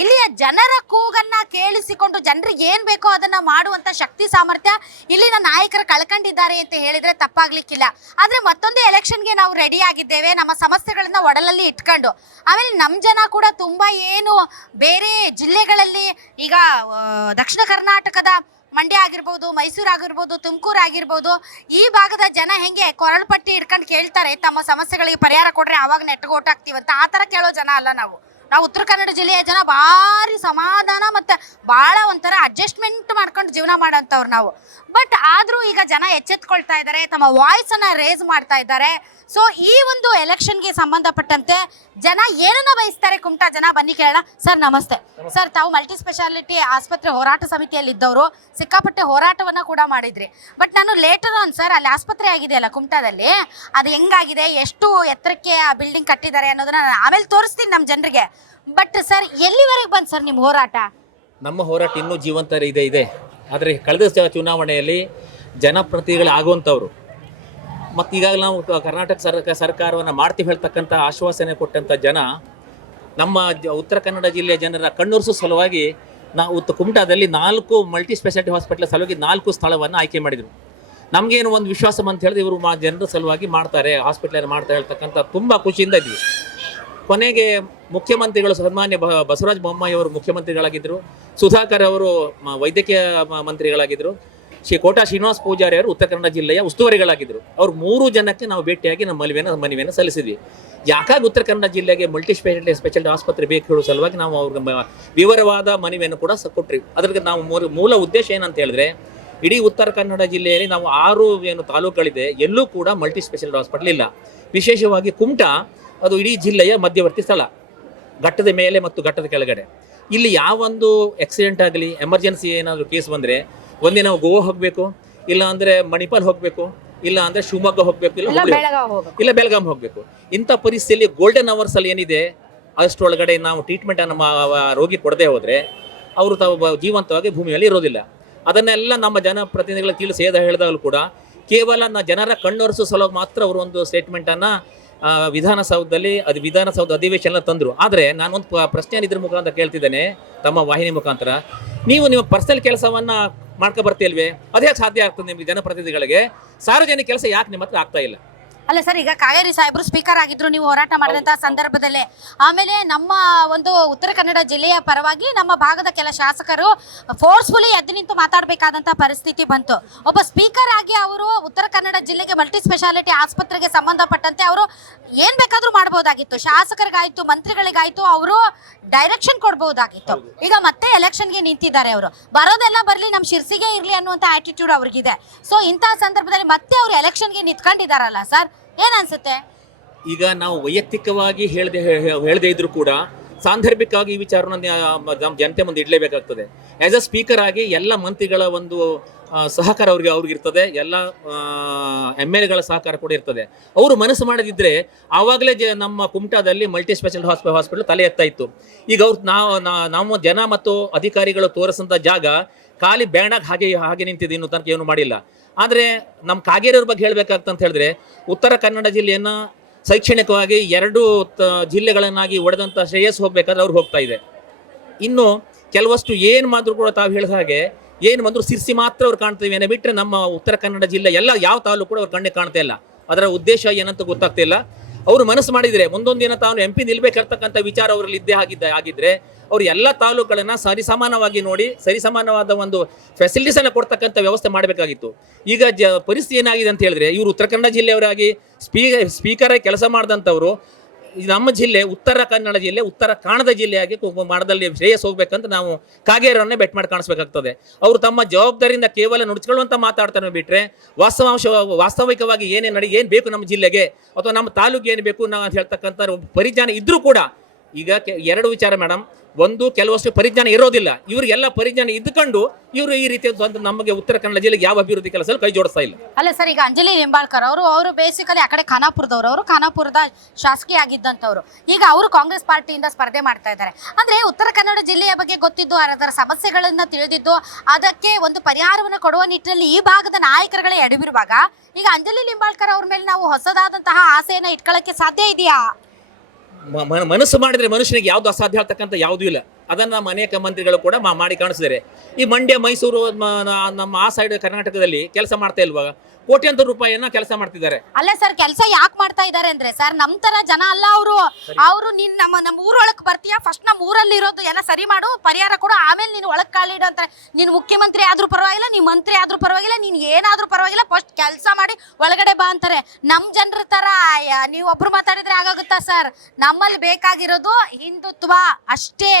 ಇಲ್ಲಿಯ ಜನರ ಕೂಗನ್ನ ಕೇಳಿಸಿಕೊಂಡು ಜನರಿಗೆ ಏನು ಬೇಕೋ ಅದನ್ನ ಮಾಡುವಂತ ಶಕ್ತಿ ಸಾಮರ್ಥ್ಯ ಇಲ್ಲಿನ ನಾಯಕರು ಕಳ್ಕೊಂಡಿದ್ದಾರೆ ಅಂತ ಹೇಳಿದ್ರೆ ತಪ್ಪಾಗ್ಲಿಕ್ಕಿಲ್ಲ. ಆದ್ರೆ ಮತ್ತೊಂದು ಎಲೆಕ್ಷನ್ಗೆ ನಾವು ರೆಡಿ ಆಗಿದ್ದೇವೆ, ನಮ್ಮ ಸಮಸ್ಯೆಗಳನ್ನ ಒಡಲಲ್ಲಿ ಇಟ್ಕೊಂಡು. ಆಮೇಲೆ ನಮ್ಮ ಜನ ಕೂಡ ತುಂಬಾ ಏನು ಬೇರೆ ಜಿಲ್ಲೆಗಳಲ್ಲಿ, ಈಗ ದಕ್ಷಿಣ ಕರ್ನಾಟಕದ ಮಂಡ್ಯ ಆಗಿರ್ಬೋದು, ಮೈಸೂರು ಆಗಿರ್ಬೋದು, ತುಮಕೂರು ಆಗಿರ್ಬೋದು, ಈ ಭಾಗದ ಜನ ಹೆಂಗೆ ಕೊರಳು ಪಟ್ಟಿ ಇಟ್ಕೊಂಡು ಕೇಳ್ತಾರೆ ತಮ್ಮ ಸಮಸ್ಯೆಗಳಿಗೆ ಪರಿಹಾರ ಕೊಡ್ರೆ ಆವಾಗ ನೆಟ್ಟಗೋಟಾಗ್ತೀವಂತ, ಆ ಥರ ಕೇಳೋ ಜನ ಅಲ್ಲ ನಾವು. ಉತ್ತರ ಕನ್ನಡ ಜಿಲ್ಲೆಯ ಜನ ಭಾರಿ ಸಮಾಧಾನ ಮತ್ತು ಭಾಳ ಒಂಥರ ಅಡ್ಜಸ್ಟ್ಮೆಂಟ್ ಮಾಡ್ಕೊಂಡು ಜೀವನ ಮಾಡೋಂಥವ್ರು ನಾವು. ಬಟ್ ಆದರೂ ಈಗ ಜನ ಎಚ್ಚೆತ್ಕೊಳ್ತಾ ಇದ್ದಾರೆ, ತಮ್ಮ ವಾಯ್ಸನ್ನು ರೇಸ್ ಮಾಡ್ತಾ ಇದ್ದಾರೆ. ಸೊ ಈ ಒಂದು ಎಲೆಕ್ಷನ್ಗೆ ಸಂಬಂಧಪಟ್ಟಂತೆ ಜನ ಏನನ್ನ ಬಯಸ್ತಾರೆ ಕುಮಟಾ ಜನ, ಬನ್ನಿ ಕೇಳೋಣ. ಸರ್ ನಮಸ್ತೆ. ಸರ್, ತಾವು ಮಲ್ಟಿ ಸ್ಪೆಷಾಲಿಟಿ ಆಸ್ಪತ್ರೆ ಹೋರಾಟ ಸಮಿತಿಯಲ್ಲಿ ಇದ್ದವರು, ಸಿಕ್ಕಾಪಟ್ಟೆ ಹೋರಾಟವನ್ನು ಕೂಡ ಮಾಡಿದ್ರಿ. ಬಟ್ ನಾನು ಲೇಟರ್ ಆನ್ ಸರ್, ಅಲ್ಲಿ ಆಸ್ಪತ್ರೆ ಆಗಿದೆಯಲ್ಲ ಕುಮಟಾದಲ್ಲಿ, ಅದು ಹೆಂಗಾಗಿದೆ, ಎಷ್ಟು ಎತ್ತರಕ್ಕೆ ಆ ಬಿಲ್ಡಿಂಗ್ ಕಟ್ಟಿದ್ದಾರೆ ಅನ್ನೋದನ್ನ ನಾನು ಆಮೇಲೆ ತೋರಿಸ್ತೀನಿ ನಮ್ಮ ಜನರಿಗೆ. ಬಟ್ ಸರ್, ಎಲ್ಲಿವರೆಗೆ ಬಂತು ಸರ್ ನಿಮ್ಮ ಹೋರಾಟ? ನಮ್ಮ ಹೋರಾಟ ಇನ್ನೂ ಜೀವಂತ ಇದೆ. ಆದರೆ ಕಳೆದ ಚುನಾವಣೆಯಲ್ಲಿ ಜನಪ್ರತಿನಿಧಿಗಳು ಆಗುವಂಥವ್ರು ಮತ್ತು ಈಗಾಗಲೇ ನಾವು ಕರ್ನಾಟಕ ಸರ್ಕಾರವನ್ನು ಮಾಡ್ತೀವಿ ಹೇಳ್ತಕ್ಕಂಥ ಆಶ್ವಾಸನೆ ಕೊಟ್ಟಂಥ ಜನ ನಮ್ಮ ಉತ್ತರ ಕನ್ನಡ ಜಿಲ್ಲೆಯ ಜನರ ಕಣ್ಣೊರೆಸೋ ಸಲುವಾಗಿ ನಾವು ಕುಮಟಾದಲ್ಲಿ 4 ಮಲ್ಟಿ ಸ್ಪೆಷಾಲಿಟಿ ಹಾಸ್ಪಿಟಲ್ ಸಲುವಾಗಿ 4 ಸ್ಥಳವನ್ನು ಆಯ್ಕೆ ಮಾಡಿದರು. ನಮಗೇನು ಒಂದು ವಿಶ್ವಾಸ ಅಂತ ಹೇಳಿದ್ರೆ ಇವರು ಜನರ ಸಲುವಾಗಿ ಮಾಡ್ತಾರೆ, ಹಾಸ್ಪಿಟಲ್ ಮಾಡ್ತಾರೆ ಹೇಳ್ತಕ್ಕಂಥ ತುಂಬ ಖುಷಿಯಿಂದ ಇದ್ವಿ. ಕೊನೆಗೆ ಮುಖ್ಯಮಂತ್ರಿಗಳು ಸನ್ಮಾನ್ಯ ಬಸವರಾಜ ಬೊಮ್ಮಾಯಿ ಅವರು ಮುಖ್ಯಮಂತ್ರಿಗಳಾಗಿದ್ದರು, ಸುಧಾಕರ್ ಅವರು ವೈದ್ಯಕೀಯ ಮಂತ್ರಿಗಳಾಗಿದ್ದರು, ಕೋಟಾ ಶ್ರೀನಿವಾಸ ಪೂಜಾರಿ ಅವರು ಉತ್ತರ ಕನ್ನಡ ಜಿಲ್ಲೆಯ ಉಸ್ತುವಾರಿಗಳಾಗಿದ್ದರು. ಅವ್ರು 3 ಜನಕ್ಕೆ ನಾವು ಭೇಟಿಯಾಗಿ ನಮ್ಮ ಮನವಿಯನ್ನು ಸಲ್ಲಿಸಿದ್ವಿ. ಯಾಕಾಗಿ ಉತ್ತರ ಕನ್ನಡ ಜಿಲ್ಲೆಗೆ ಮಲ್ಟಿ ಸ್ಪೆಷಾಲಿಟಿ ಆಸ್ಪತ್ರೆ ಬೇಕು ಹೇಳೋ ಸಲುವಾಗಿ ನಾವು ಅವ್ರಿಗೆ ವಿವರವಾದ ಮನವಿಯನ್ನು ಕೂಡ ಕೊಟ್ರಿ. ಅದ್ರಿಗೆ ನಾವು ಮೂಲ ಉದ್ದೇಶ ಏನಂತ ಹೇಳಿದ್ರೆ, ಇಡೀ ಉತ್ತರ ಕನ್ನಡ ಜಿಲ್ಲೆಯಲ್ಲಿ ನಾವು 6 ತಾಲೂಕುಗಳಿದೆ, ಎಲ್ಲೂ ಕೂಡ ಮಲ್ಟಿ ಸ್ಪೆಷಾಲಿಟಿ ಹಾಸ್ಪಿಟಲ್ ಇಲ್ಲ. ವಿಶೇಷವಾಗಿ ಕುಮಟಾ ಅದು ಇಡೀ ಜಿಲ್ಲೆಯ ಮಧ್ಯವರ್ತಿ ಸ್ಥಳ, ಘಟ್ಟದ ಮೇಲೆ ಮತ್ತು ಘಟ್ಟದ ಕೆಳಗಡೆ. ಇಲ್ಲಿ ಯಾವೊಂದು ಆಕ್ಸಿಡೆಂಟ್ ಆಗಲಿ, ಎಮರ್ಜೆನ್ಸಿ ಏನಾದರೂ ಕೇಸ್ ಬಂದರೆ ಒಂದೇ ನಾವು ಗೋವಾ ಹೋಗಬೇಕು, ಇಲ್ಲ ಅಂದರೆ ಮಣಿಪಾಲ್ ಹೋಗಬೇಕು, ಇಲ್ಲ ಅಂದರೆ ಶಿವಮೊಗ್ಗ ಹೋಗಬೇಕು, ಇಲ್ಲ ಬೆಳಗಾಂ ಹೋಗಬೇಕು. ಇಂಥ ಪರಿಸ್ಥಿತಿಯಲ್ಲಿ ಗೋಲ್ಡನ್ ಅವರ್ಸಲ್ಲಿ ಏನಿದೆ ಅಷ್ಟರೊಳಗಡೆ ನಾವು ಟ್ರೀಟ್ಮೆಂಟ್ ನಮ್ಮ ರೋಗಿ ಕೊಡದೆ ಹೋದರೆ ಅವರು ತಾವು ಜೀವಂತವಾಗಿ ಭೂಮಿಯಲ್ಲಿ ಇರೋದಿಲ್ಲ. ಅದನ್ನೆಲ್ಲ ನಮ್ಮ ಜನಪ್ರತಿನಿಧಿಗಳು ತಿಳಿಸಿ ಹೇಳಿದಾಗಲೂ ಕೂಡ ಕೇವಲ ಜನರ ಕಣ್ಣೊರೆಸೋ ಸಲುವಾಗಿ ಮಾತ್ರ ಅವರು ಒಂದು ಸ್ಟೇಟ್ಮೆಂಟನ್ನು ವಿಧಾನಸೌಧ ಅಧಿವೇಶನ ತಂದರು. ಆದರೆ ನಾನೊಂದು ಪ್ರಶ್ನೆ ಇದ್ರ ಮುಖಾಂತರ ಕೇಳ್ತಿದ್ದೇನೆ, ತಮ್ಮ ವಾಹಿನಿ ಮುಖಾಂತರ, ನಿಮ್ಮ ಪರ್ಸನಲ್ ಕೆಲಸವನ್ನು ಮಾಡ್ಕೊ ಬರ್ತಿಲ್ವೇ? ಅದೇ ಸಾಧ್ಯ ಆಗ್ತದೆ ನಿಮಗೆ ಜನಪ್ರತಿನಿಧಿಗಳಿಗೆ? ಸಾರ್ವಜನಿಕ ಕೆಲಸ ಯಾಕೆ ನಿಮ್ಮ ಹತ್ರ ಆಗ್ತಾ ಇಲ್ಲ? ಅಲ್ಲ ಸರ್, ಈಗ ಕಾಗೇರಿ ಸಾಹೇಬರು ಸ್ಪೀಕರ್ ಆಗಿದ್ರು ನೀವು ಹೋರಾಟ ಮಾಡಿದಂತಹ ಸಂದರ್ಭದಲ್ಲೇ. ಆಮೇಲೆ ನಮ್ಮ ಒಂದು ಉತ್ತರ ಕನ್ನಡ ಜಿಲ್ಲೆಯ ಪರವಾಗಿ ನಮ್ಮ ಭಾಗದ ಕೆಲ ಶಾಸಕರು ಫೋರ್ಸ್ಫುಲಿ ಎದ್ದು ನಿಂತು ಮಾತಾಡಬೇಕಾದಂತಹ ಪರಿಸ್ಥಿತಿ ಬಂತು. ಒಬ್ಬ ಸ್ಪೀಕರ್ ಆಗಿ ಅವರು ಉತ್ತರ ಕನ್ನಡ ಜಿಲ್ಲೆಗೆ ಮಲ್ಟಿ ಸ್ಪೆಷಾಲಿಟಿ ಆಸ್ಪತ್ರೆಗೆ ಸಂಬಂಧಪಟ್ಟಂತೆ ಅವರು ಏನ್ ಬೇಕಾದ್ರೂ ಮಾಡಬಹುದಾಗಿತ್ತು. ಶಾಸಕರಿಗಾಯ್ತು, ಮಂತ್ರಿಗಳಿಗಾಯ್ತು, ಅವರು ಡೈರೆಕ್ಷನ್ ಕೊಡ್ಬಹುದಾಗಿತ್ತು. ಈಗ ಮತ್ತೆ ಎಲೆಕ್ಷನ್ಗೆ ನಿಂತಿದ್ದಾರೆ. ಅವರು ಬರೋದೆಲ್ಲ ಬರ್ಲಿ, ನಮ್ಮ ಶಿರ್ಸಿಗೆ ಇರ್ಲಿ ಅನ್ನುವಂಥ ಆಟಿಟ್ಯೂಡ್ ಅವ್ರಿಗಿದೆ. ಸೊ ಇಂತಹ ಸಂದರ್ಭದಲ್ಲಿ ಮತ್ತೆ ಅವರು ಎಲೆಕ್ಷನ್ಗೆ ನಿಂತ್ಕೊಂಡಿದ್ದಾರಲ್ಲ ಸರ್, ಏನ್ ಅನ್ಸುತ್ತೆ? ಈಗ ನಾವು ವೈಯಕ್ತಿಕವಾಗಿ ಹೇಳದೆ ಇದ್ರು ಕೂಡ ಸಾಂದರ್ಭಿಕವಾಗಿ ಈ ವಿಚಾರನ ನಮ್ಮ ಜನತೆ ಮುಂದೆ ಇಡಲೇಬೇಕಾಗ್ತದೆ. ಆಸ್ ಅ ಸ್ಪೀಕರ್ ಆಗಿ ಎಲ್ಲ ಮಂತ್ರಿಗಳ ಒಂದು ಸಹಕಾರ ಅವ್ರಿಗೆ ಇರ್ತದೆ, ಎಲ್ಲ MLAಗಳ ಸಹಕಾರ ಕೂಡ ಇರ್ತದೆ. ಅವರು ಮನಸ್ಸು ಮಾಡದಿದ್ದರೆ ಆವಾಗಲೇ ನಮ್ಮ ಕುಮಟಾದಲ್ಲಿ ಮಲ್ಟಿ ಸ್ಪೆಷಾಲಿಟಿ ಹಾಸ್ಪಿಟಲ್ ತಲೆ ಎತ್ತಾ ಇತ್ತು. ಈಗ ಅವ್ರು ನಾವು ಜನ ಮತ್ತು ಅಧಿಕಾರಿಗಳು ತೋರಿಸಂಥ ಜಾಗ ಖಾಲಿ ಬ್ಯಾಂಡಾಗಿ ಹಾಗೆ ನಿಂತಿದೆ, ಇನ್ನೂ ತನಕ ಏನು ಮಾಡಿಲ್ಲ. ಆದರೆ ನಮ್ಮ ಕಾಗೇರಿಯವ್ರ ಬಗ್ಗೆ ಹೇಳಬೇಕಂತ ಹೇಳಿದ್ರೆ, ಉತ್ತರ ಕನ್ನಡ ಜಿಲ್ಲೆಯನ್ನು ಶೈಕ್ಷಣಿಕವಾಗಿ 2 ಜಿಲ್ಲೆಗಳನ್ನಾಗಿ ಒಡೆದಂಥ ಶ್ರೇಯಸ್ ಹೋಗ್ಬೇಕಾದ್ರೆ ಅವ್ರು ಹೋಗ್ತಾ ಇದೆ. ಇನ್ನು ಕೆಲವಷ್ಟು ಏನು ಮಾಡಿದ್ರು ಕೂಡ ತಾವು ಹೇಳಿದ ಹಾಗೆ ಏನು ಬಂದರೂ ಸಿರ್ಸಿ ಮಾತ್ರ ಅವ್ರು ಕಾಣ್ತೀವಿ ಅನ್ನೋ ಬಿಟ್ಟರೆ ನಮ್ಮ ಉತ್ತರ ಕನ್ನಡ ಜಿಲ್ಲೆ ಎಲ್ಲ ಯಾವ ತಾಲೂಕು ಕೂಡ ಅವ್ರು ಕಣ್ಣಿಗೆ ಕಾಣ್ತಾ ಇಲ್ಲ. ಅದರ ಉದ್ದೇಶ ಏನಂತ ಗೊತ್ತಾಗ್ತಾ ಇಲ್ಲ. ಅವರು ಮನಸ್ಸು ಮಾಡಿದರೆ ಮುಂದೊಂದು ದಿನ ತಾನು MP ನಿಲ್ಬೇಕಿರ್ತಕ್ಕಂಥ ವಿಚಾರ ಅವರಲ್ಲಿ ಇದ್ದೇ ಆಗಿದ್ರೆ ಅವರು ಎಲ್ಲ ತಾಲೂಕುಗಳನ್ನು ಸರಿಸಮಾನವಾಗಿ ನೋಡಿ ಸರಿಸಮಾನವಾದ ಒಂದು ಫೆಸಿಲಿಟೀಸನ್ನು ಕೊಡ್ತಕ್ಕಂಥ ವ್ಯವಸ್ಥೆ ಮಾಡಬೇಕಾಗಿತ್ತು. ಈಗ ಪರಿಸ್ಥಿತಿ ಏನಾಗಿದೆ ಅಂತ ಹೇಳಿದ್ರೆ, ಇವರು ಉತ್ತರ ಕನ್ನಡ ಜಿಲ್ಲೆಯವರಾಗಿ ಸ್ಪೀಕರಾಗಿ ಕೆಲಸ ಮಾಡಿದಂಥವರು ನಮ್ಮ ಜಿಲ್ಲೆ ಉತ್ತರ ಕನ್ನಡ ಜಿಲ್ಲೆ ಉತ್ತರ ಕಾಣದ ಜಿಲ್ಲೆಯಾಗಿ ಮಾಡದಲ್ಲಿ ಶ್ರೇಯಸ್ ಹೋಗ್ಬೇಕಂತ ನಾವು ಕಾಗೇರವನ್ನೇ ಬೆಟ್ ಮಾಡಿ ಕಾಣಿಸ್ಬೇಕಾಗ್ತದೆ. ಅವರು ತಮ್ಮ ಜವಾಬ್ದಾರಿಯಿಂದ ಕೇವಲ ನುಡಿಸ್ಕೊಳ್ಳುವಂತ ಮಾತಾಡ್ತಾರೆ ಬಿಟ್ರೆ ವಾಸ್ತವಿಕವಾಗಿ ಏನು ಬೇಕು ನಮ್ಮ ಜಿಲ್ಲೆಗೆ ಅಥವಾ ನಮ್ಮ ತಾಲೂಕಿಗೆ ಏನು ಬೇಕು ನಾವು ಹೇಳ್ತಕ್ಕಂಥ ಪರಿಜ್ಞಾನ ಇದ್ರೂ ಕೂಡ ಈಗ 2 ವಿಚಾರ ಮೇಡಮ್. ಒಂದು, ಕೆಲವಷ್ಟು ಪರಿಜ್ಞಾನ ಇರೋದಿಲ್ಲ. ಇವರಿಗೆಲ್ಲ ಪರಿಜ್ಞಾನ ಇದ್ದುಕೊಂಡು ಇವರು ಈ ರೀತಿ ನಮಗೆ ಉತ್ತರ ಕನ್ನಡ ಜಿಲ್ಲೆಗೆ ಯಾವ ಅಭಿವೃದ್ಧಿ ಕೆಲಸ ಕೈ ಜೋಡಿಸ್ತಾ ಇಲ್ಲ. ಅಲ್ಲ ಸರ್, ಈಗ ಅಂಜಲಿ ನಿಂಬಾಳ್ಕರ್ ಅವರು ಬೇಸಿಕಲಿ ಆ ಕಡೆ ಖಾನಾಪುರದವರು, ಅವರು ಖಾನಾಪುರದ ಶಾಸಕಿ ಆಗಿದ್ದಂಥವ್ರು. ಈಗ ಅವರು ಕಾಂಗ್ರೆಸ್ ಪಾರ್ಟಿಯಿಂದ ಸ್ಪರ್ಧೆ ಮಾಡ್ತಾ ಇದ್ದಾರೆ. ಅಂದ್ರೆ ಉತ್ತರ ಕನ್ನಡ ಜಿಲ್ಲೆಯ ಬಗ್ಗೆ ಗೊತ್ತಿದ್ದು, ಅದರ ಸಮಸ್ಯೆಗಳನ್ನ ತಿಳಿದಿದ್ದು, ಅದಕ್ಕೆ ಒಂದು ಪರಿಹಾರವನ್ನು ಕೊಡುವ ನಿಟ್ಟಿನಲ್ಲಿ ಈ ಭಾಗದ ನಾಯಕರುಗಳೇ ಎಡವಿರುವಾಗ ಈಗ ಅಂಜಲಿ ನಿಂಬಾಳ್ಕರ್ ಅವ್ರ ಮೇಲೆ ನಾವು ಹೊಸದಾದಂತಹ ಆಸೆಯನ್ನ ಇಟ್ಕೊಳ್ಳಕ್ಕೆ ಸಾಧ್ಯ ಇದೆಯಾ? ಮನಸ್ಸು ಮಾಡಿದ್ರೆ ಮನುಷ್ಯನಿಗೆ ಯಾವ್ದು ಅಸಾಧ್ಯ ಆಗ್ತಕ್ಕಂಥ ಯಾವುದೂ ಇಲ್ಲ. ಅದನ್ನು ನಮ್ಮ ಅನೇಕ ಮಂತ್ರಿಗಳು ಕೂಡ ಮಾಡಿ ಕಾಣಿಸಿದ್ದಾರೆ. ಈ ಮಂಡ್ಯ, ಮೈಸೂರು, ನಮ್ಮ ಆ ಸೈಡ್ ಕರ್ನಾಟಕದಲ್ಲಿ ಕೆಲಸ ಮಾಡ್ತಾ ಇಲ್ವಾಗ ಕೋಟ್ಯಾಂತರ ರೂಪಾಯಿಯನ್ನ ಕೆಲಸ ಮಾಡ್ತಿದ್ದಾರೆ. ಅಲ್ಲೇ ಸರ್, ಕೆಲಸ ಯಾಕೆ ಮಾಡ್ತಾ ಇದ್ದಾರೆ ಅಂದ್ರೆ ಸರ್, ನಮ್ ತರ ಜನ ಅಲ್ಲ ಅವರು ನೀನ್ ನಮ್ಮ ಊರೊಳಗೆ ಬರ್ತೀಯಾ, ಫಸ್ಟ್ ನಮ್ಮ ಊರಲ್ಲಿ ಇರೋದು ಎಲ್ಲ ಸರಿ ಮಾಡು, ಪರಿಹಾರ ಕೊಡು, ಆಮೇಲೆ ನೀನು ಒಳಗ್ ಕಾಲಿಡು ಅಂತಾರೆ. ನೀನು ಮುಖ್ಯಮಂತ್ರಿ ಆದ್ರೂ ಪರವಾಗಿಲ್ಲ, ನೀನ್ ಮಂತ್ರಿ ಆದ್ರೂ ಪರವಾಗಿಲ್ಲ, ನೀನ್ ಏನಾದ್ರೂ ಪರವಾಗಿಲ್ಲ, ಫಸ್ಟ್ ಕೆಲಸ ಮಾಡಿ ಒಳಗಡೆ ಬಾ ಅಂತಾರೆ. ನಮ್ ಜನರ ತರ ನೀವು ಒಬ್ರು ಮಾತಾಡಿದ್ರೆ ಆಗಾಗುತ್ತಾ ಸರ್? ನಮ್ಮಲ್ಲಿ ಬೇಕಾಗಿರೋದು ಹಿಂದುತ್ವ ಅಷ್ಟೇ.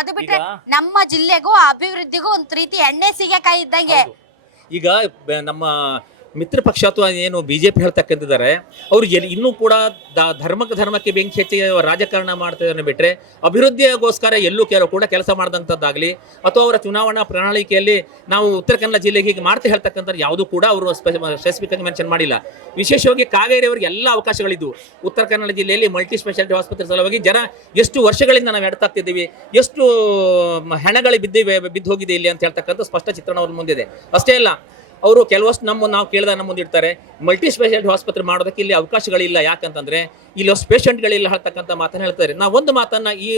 ಅದು ಬಿಟ್ರೆ ನಮ್ಮ ಜಿಲ್ಲೆಗೂ ಅಭಿವೃದ್ಧಿಗೂ ಒಂದು ರೀತಿ ಎಣ್ಣೆ ಸಿಗಕಾಯಿ ಇದ್ದಂಗೆ. ಈಗ ನಮ್ಮ ಮಿತ್ರ ಪಕ್ಷ ಅಥವಾ ಏನು BJP ಹೇಳ್ತಕ್ಕಂತಿದ್ದಾರೆ, ಅವ್ರು ಇನ್ನೂ ಕೂಡ ಧರ್ಮಕ್ಕೆ ಬೆಂಕಿ ಹೆಚ್ಚಿ ರಾಜಕಾರಣ ಮಾಡ್ತಿದ್ದಾರೆ ಬಿಟ್ಟರೆ ಅಭಿವೃದ್ಧಿಗೋಸ್ಕರ ಎಲ್ಲೂ ಕೂಡ ಕೆಲಸ ಮಾಡಿದಂಥದ್ದಾಗಲಿ ಅಥವಾ ಅವರ ಚುನಾವಣಾ ಪ್ರಣಾಳಿಕೆಯಲ್ಲಿ ನಾವು ಉತ್ತರ ಕನ್ನಡ ಜಿಲ್ಲೆಗೆ ಹೀಗೆ ಮಾಡ್ತಾ ಹೇಳ್ತಕ್ಕಂಥ ಯಾವುದೂ ಕೂಡ ಅವರು ಸ್ಪೆಸಿಫಿಕ್ ಆಗಿ ಮೆನ್ಷನ್ ಮಾಡಿಲ್ಲ. ವಿಶೇಷವಾಗಿ ಕಾವೇರಿ ಅವರಿಗೆ ಎಲ್ಲ ಅವಕಾಶಗಳಿದ್ದು ಉತ್ತರ ಕನ್ನಡ ಜಿಲ್ಲೆಯಲ್ಲಿ ಮಲ್ಟಿ ಸ್ಪೆಷಾಲಿಟಿ ಆಸ್ಪತ್ರೆ ಸಲುವಾಗಿ ಜನ ಎಷ್ಟು ವರ್ಷಗಳಿಂದ ನಾವು ಎಡ್ತಾಗ್ತಿದ್ದೀವಿ, ಎಷ್ಟು ಹೆಣಗಳು ಬಿದ್ದು ಹೋಗಿದೆ ಇಲ್ಲಿ ಅಂತ ಹೇಳ್ತಕ್ಕಂಥ ಸ್ಪಷ್ಟ ಚಿತ್ರಣ ಅವ್ರ ಮುಂದಿದೆ. ಅಷ್ಟೇ ಅಲ್ಲ, ಅವರು ಕೆಲವಷ್ಟು ನಾವು ಕೇಳಿದ ನಮ್ಮ ಮುಂದೆ ಇಡ್ತಾರೆ ಮಲ್ಟಿ ಸ್ಪೆಷಾಲಿಟಿ ಆಸ್ಪತ್ರೆ ಮಾಡೋದಕ್ಕೆ ಇಲ್ಲಿ ಅವಕಾಶಗಳಿಲ್ಲ, ಯಾಕಂತಂದ್ರೆ ಇಲ್ಲಿ ಪೇಷಂಟ್ಗಳಿಲ್ಲ ಹೇಳ್ತಕ್ಕಂಥ ಮಾತನ್ನು ಹೇಳ್ತಾರೆ. ನಾವು ಒಂದು ಮಾತನ್ನ ಈ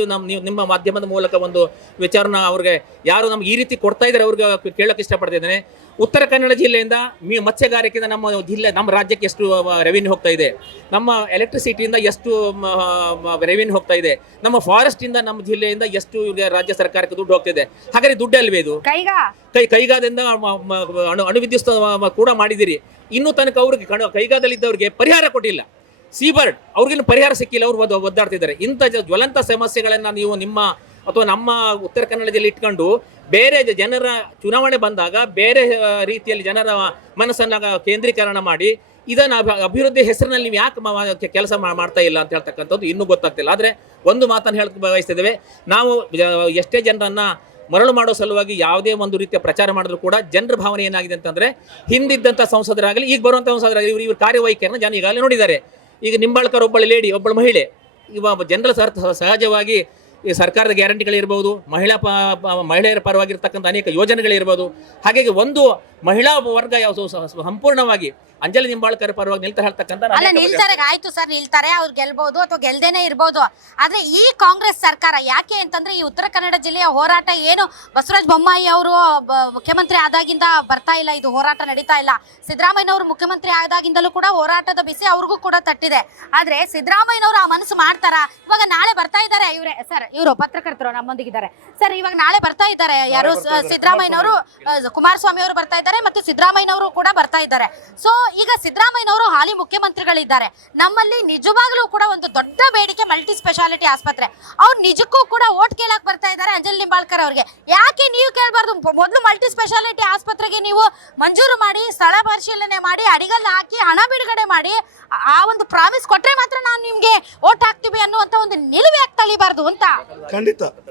ನಿಮ್ಮ ಮಾಧ್ಯಮದ ಮೂಲಕ ಒಂದು ವಿಚಾರನ ಅವ್ರಿಗೆ ಯಾರು ನಮ್ಗೆ ಈ ರೀತಿ ಕೊಡ್ತಾ ಇದ್ದಾರೆ ಅವ್ರಿಗೆ ಕೇಳೋಕೆ ಇಷ್ಟಪಡ್ತಿದ್ದೇನೆ. ಉತ್ತರ ಕನ್ನಡ ಜಿಲ್ಲೆಯಿಂದ ಮತ್ಸ್ಯಗಾರಿಕೆಯಿಂದ ನಮ್ಮ ರಾಜ್ಯಕ್ಕೆ ಎಷ್ಟು ರೆವಿನ್ಯೂ ಹೋಗ್ತಾ ಇದೆ, ನಮ್ಮ ಎಲೆಕ್ಟ್ರಿಸಿಟಿಯಿಂದ ಎಷ್ಟು ರೆವಿನ್ಯೂ ಹೋಗ್ತಾ ಇದೆ, ನಮ್ಮ ಫಾರೆಸ್ಟಿಂದ ನಮ್ಮ ಜಿಲ್ಲೆಯಿಂದ ಎಷ್ಟು ರಾಜ್ಯ ಸರ್ಕಾರಕ್ಕೆ ದುಡ್ಡು ಹೋಗ್ತಿದೆ. ಹಾಗಾದ್ರೆ ದುಡ್ಡು ಅಲ್ವೇ ಇದು? ಕೈಗಾದಿಂದ ಅಣುವಿದ್ಯುತ್ ಕೂಡ ಮಾಡಿದಿರಿ, ಇನ್ನೂ ತನಕ ಅವ್ರಿಗೆ ಕೈಗಾದಲ್ಲಿದ್ದವ್ರಿಗೆ ಪರಿಹಾರ ಕೊಟ್ಟಿಲ್ಲ. ಸೀಬರ್ಡ್ ಅವ್ರಿಗೇನು ಪರಿಹಾರ ಸಿಕ್ಕಿಲ್ಲ, ಅವ್ರು ಒದ್ದಾಡ್ತಿದ್ದಾರೆ. ಇಂಥ ಜ್ವಲಂತ ಸಮಸ್ಯೆಗಳನ್ನು ನೀವು ನಿಮ್ಮ ಅಥವಾ ನಮ್ಮ ಉತ್ತರ ಕನ್ನಡ ಜಿಲ್ಲೆ ಇಟ್ಕೊಂಡು ಬೇರೆ ಜನರ ಚುನಾವಣೆ ಬಂದಾಗ ಬೇರೆ ರೀತಿಯಲ್ಲಿ ಜನರ ಮನಸ್ಸನ್ನು ಕೇಂದ್ರೀಕರಣ ಮಾಡಿ ಇದನ್ನು ಅಭಿವೃದ್ಧಿ ಹೆಸರಿನಲ್ಲಿ ನೀವು ಯಾಕೆ ಕೆಲಸ ಮಾಡ್ತಾ ಇಲ್ಲ ಅಂತ ಹೇಳ್ತಕ್ಕಂಥದ್ದು ಇನ್ನೂ ಗೊತ್ತಾಗ್ತಿಲ್ಲ. ಆದರೆ ಒಂದು ಮಾತನ್ನು ಹೇಳಕ್ಕೆ ಬಯಸ್ತಿದ್ದೇವೆ, ನಾವು ಎಷ್ಟೇ ಜನರನ್ನು ಮರಳು ಮಾಡೋ ಸಲುವಾಗಿ ಯಾವುದೇ ಒಂದು ರೀತಿಯ ಪ್ರಚಾರ ಮಾಡಿದ್ರು ಕೂಡ ಜನರ ಭಾವನೆ ಏನಾಗಿದೆ ಅಂತಂದರೆ, ಹಿಂದಿದ್ದಂಥ ಸಂಸದರಾಗಲಿ ಈಗ ಬರುವಂಥ ಸಂಸದರಾಗಲಿ ಇವ್ರ ಕಾರ್ಯವೈಖರಿಯನ್ನು ಜನ ಈಗಾಗಲೇ ನೋಡಿದ್ದಾರೆ. ಈಗ ನಿಂಬಾಳ್ಕರ್ ಒಬ್ಬಳು ಲೇಡಿ, ಒಬ್ಬಳು ಮಹಿಳೆ, ಜನರ ಸಹಜವಾಗಿ ಈ ಸರ್ಕಾರದ ಗ್ಯಾರಂಟಿಗಳಿರ್ಬೋದು, ಮಹಿಳೆಯರ ಪರವಾಗಿರ್ತಕ್ಕಂಥ ಅನೇಕ ಯೋಜನೆಗಳಿರ್ಬೋದು. ಹಾಗಾಗಿ ಒಂದು ಮಹಿಳಾ ವರ್ಗ ಸಂಪೂರ್ಣವಾಗಿ ಅಂಜಲಿ ನಿಂಬಾಳ್ಕರ್ ಪರವಾಗಿ ಹೇಳ್ತಕ್ಕಂಥ ನಿಲ್ತಾರೆ. ಆಯ್ತು ಸರ್, ನಿಲ್ತಾರೆ, ಅವ್ರು ಗೆಲ್ಬಹುದು ಅಥವಾ ಗೆಲ್ದೇನೆ ಇರ್ಬೋದು. ಆದ್ರೆ ಈ ಕಾಂಗ್ರೆಸ್ ಸರ್ಕಾರ ಯಾಕೆ ಅಂತಂದ್ರೆ ಈ ಉತ್ತರ ಕನ್ನಡ ಜಿಲ್ಲೆಯ ಹೋರಾಟ ಏನು ಬಸವರಾಜ ಬೊಮ್ಮಾಯಿ ಅವರು ಮುಖ್ಯಮಂತ್ರಿ ಆದಾಗಿಂದ ಬರ್ತಾ ಇಲ್ಲ, ಇದು ಹೋರಾಟ ನಡೀತಾ ಇಲ್ಲ. ಸಿದ್ದರಾಮಯ್ಯನವರು ಮುಖ್ಯಮಂತ್ರಿ ಆದಾಗಿಂದಲೂ ಕೂಡ ಹೋರಾಟದ ಬಿಸಿ ಅವ್ರಿಗೂ ಕೂಡ ತಟ್ಟಿದೆ. ಆದ್ರೆ ಸಿದ್ದರಾಮಯ್ಯನವರು ಆ ಮನಸ್ಸು ಮಾಡ್ತಾರ? ಇವಾಗ ನಾಳೆ ಬರ್ತಾ ಇದ್ದಾರೆ ಇವರೇ ಸರ್, ಇವರು ಪತ್ರಕರ್ತರು ನಮ್ಮೊಂದಿಗಿದ್ದಾರೆ ಸರ್. ಇವಾಗ ನಾಳೆ ಬರ್ತಾ ಇದ್ದಾರೆ ಯಾರು? ಸಿದ್ದರಾಮಯ್ಯನವರು, ಕುಮಾರಸ್ವಾಮಿ ಅವರು ಬರ್ತಾ ಇದ್ದಾರೆ, ಮತ್ತು ಸಿದ್ದರಾಮಯ್ಯನವರು ಕೂಡ ಬರ್ತಾ ಇದ್ದಾರೆ. ಸೊ ಈಗ ಸಿದ್ದರಾಮಯ್ಯನವರು ಹಾಲಿ ಮುಖ್ಯಮಂತ್ರಿಗಳಿದ್ದಾರೆ. ನಮ್ಮಲ್ಲಿ ನಿಜವಾಗ್ಲೂ ಕೂಡ ಒಂದು ದೊಡ್ಡ ಬೇಡಿಕೆ ಮಲ್ಟಿ ಸ್ಪೆಷಾಲಿಟಿ ಆಸ್ಪತ್ರೆ. ಅವ್ರು ನಿಜಕ್ಕೂ ಕೂಡ ಓಟ್ ಕೇಳಕ್ ಬರ್ತಾ ಇದ್ದಾರೆ ಅಂಜಲಿ ನಿಂಬಾಳ್ಕರ್ ಅವ್ರಿಗೆ. ಯಾಕೆ ನೀವು ಕೇಳಬಾರ್ದು? ಮೊದಲು ಮಲ್ಟಿ ಸ್ಪೆಷಾಲಿಟಿ ಆಸ್ಪತ್ರೆಗೆ ನೀವು ಮಂಜೂರು ಮಾಡಿ, ಸ್ಥಳ ಪರಿಶೀಲನೆ ಮಾಡಿ, ಅಡಿಗಲ್ಲು ಹಾಕಿ, ಹಣ ಬಿಡುಗಡೆ ಮಾಡಿ, ಆ ಒಂದು ಪ್ರಾಮಿಸ್ ಕೊಟ್ರೆ ಮಾತ್ರ ನಾವು ನಿಮ್ಗೆ ಓಟ್ ಹಾಕ್ತೀವಿ ಅನ್ನುವಂತ ಒಂದು ನಿಲುವು ಯಾಕೆ ತಳಿಬಾರ್ದು ಅಂತ.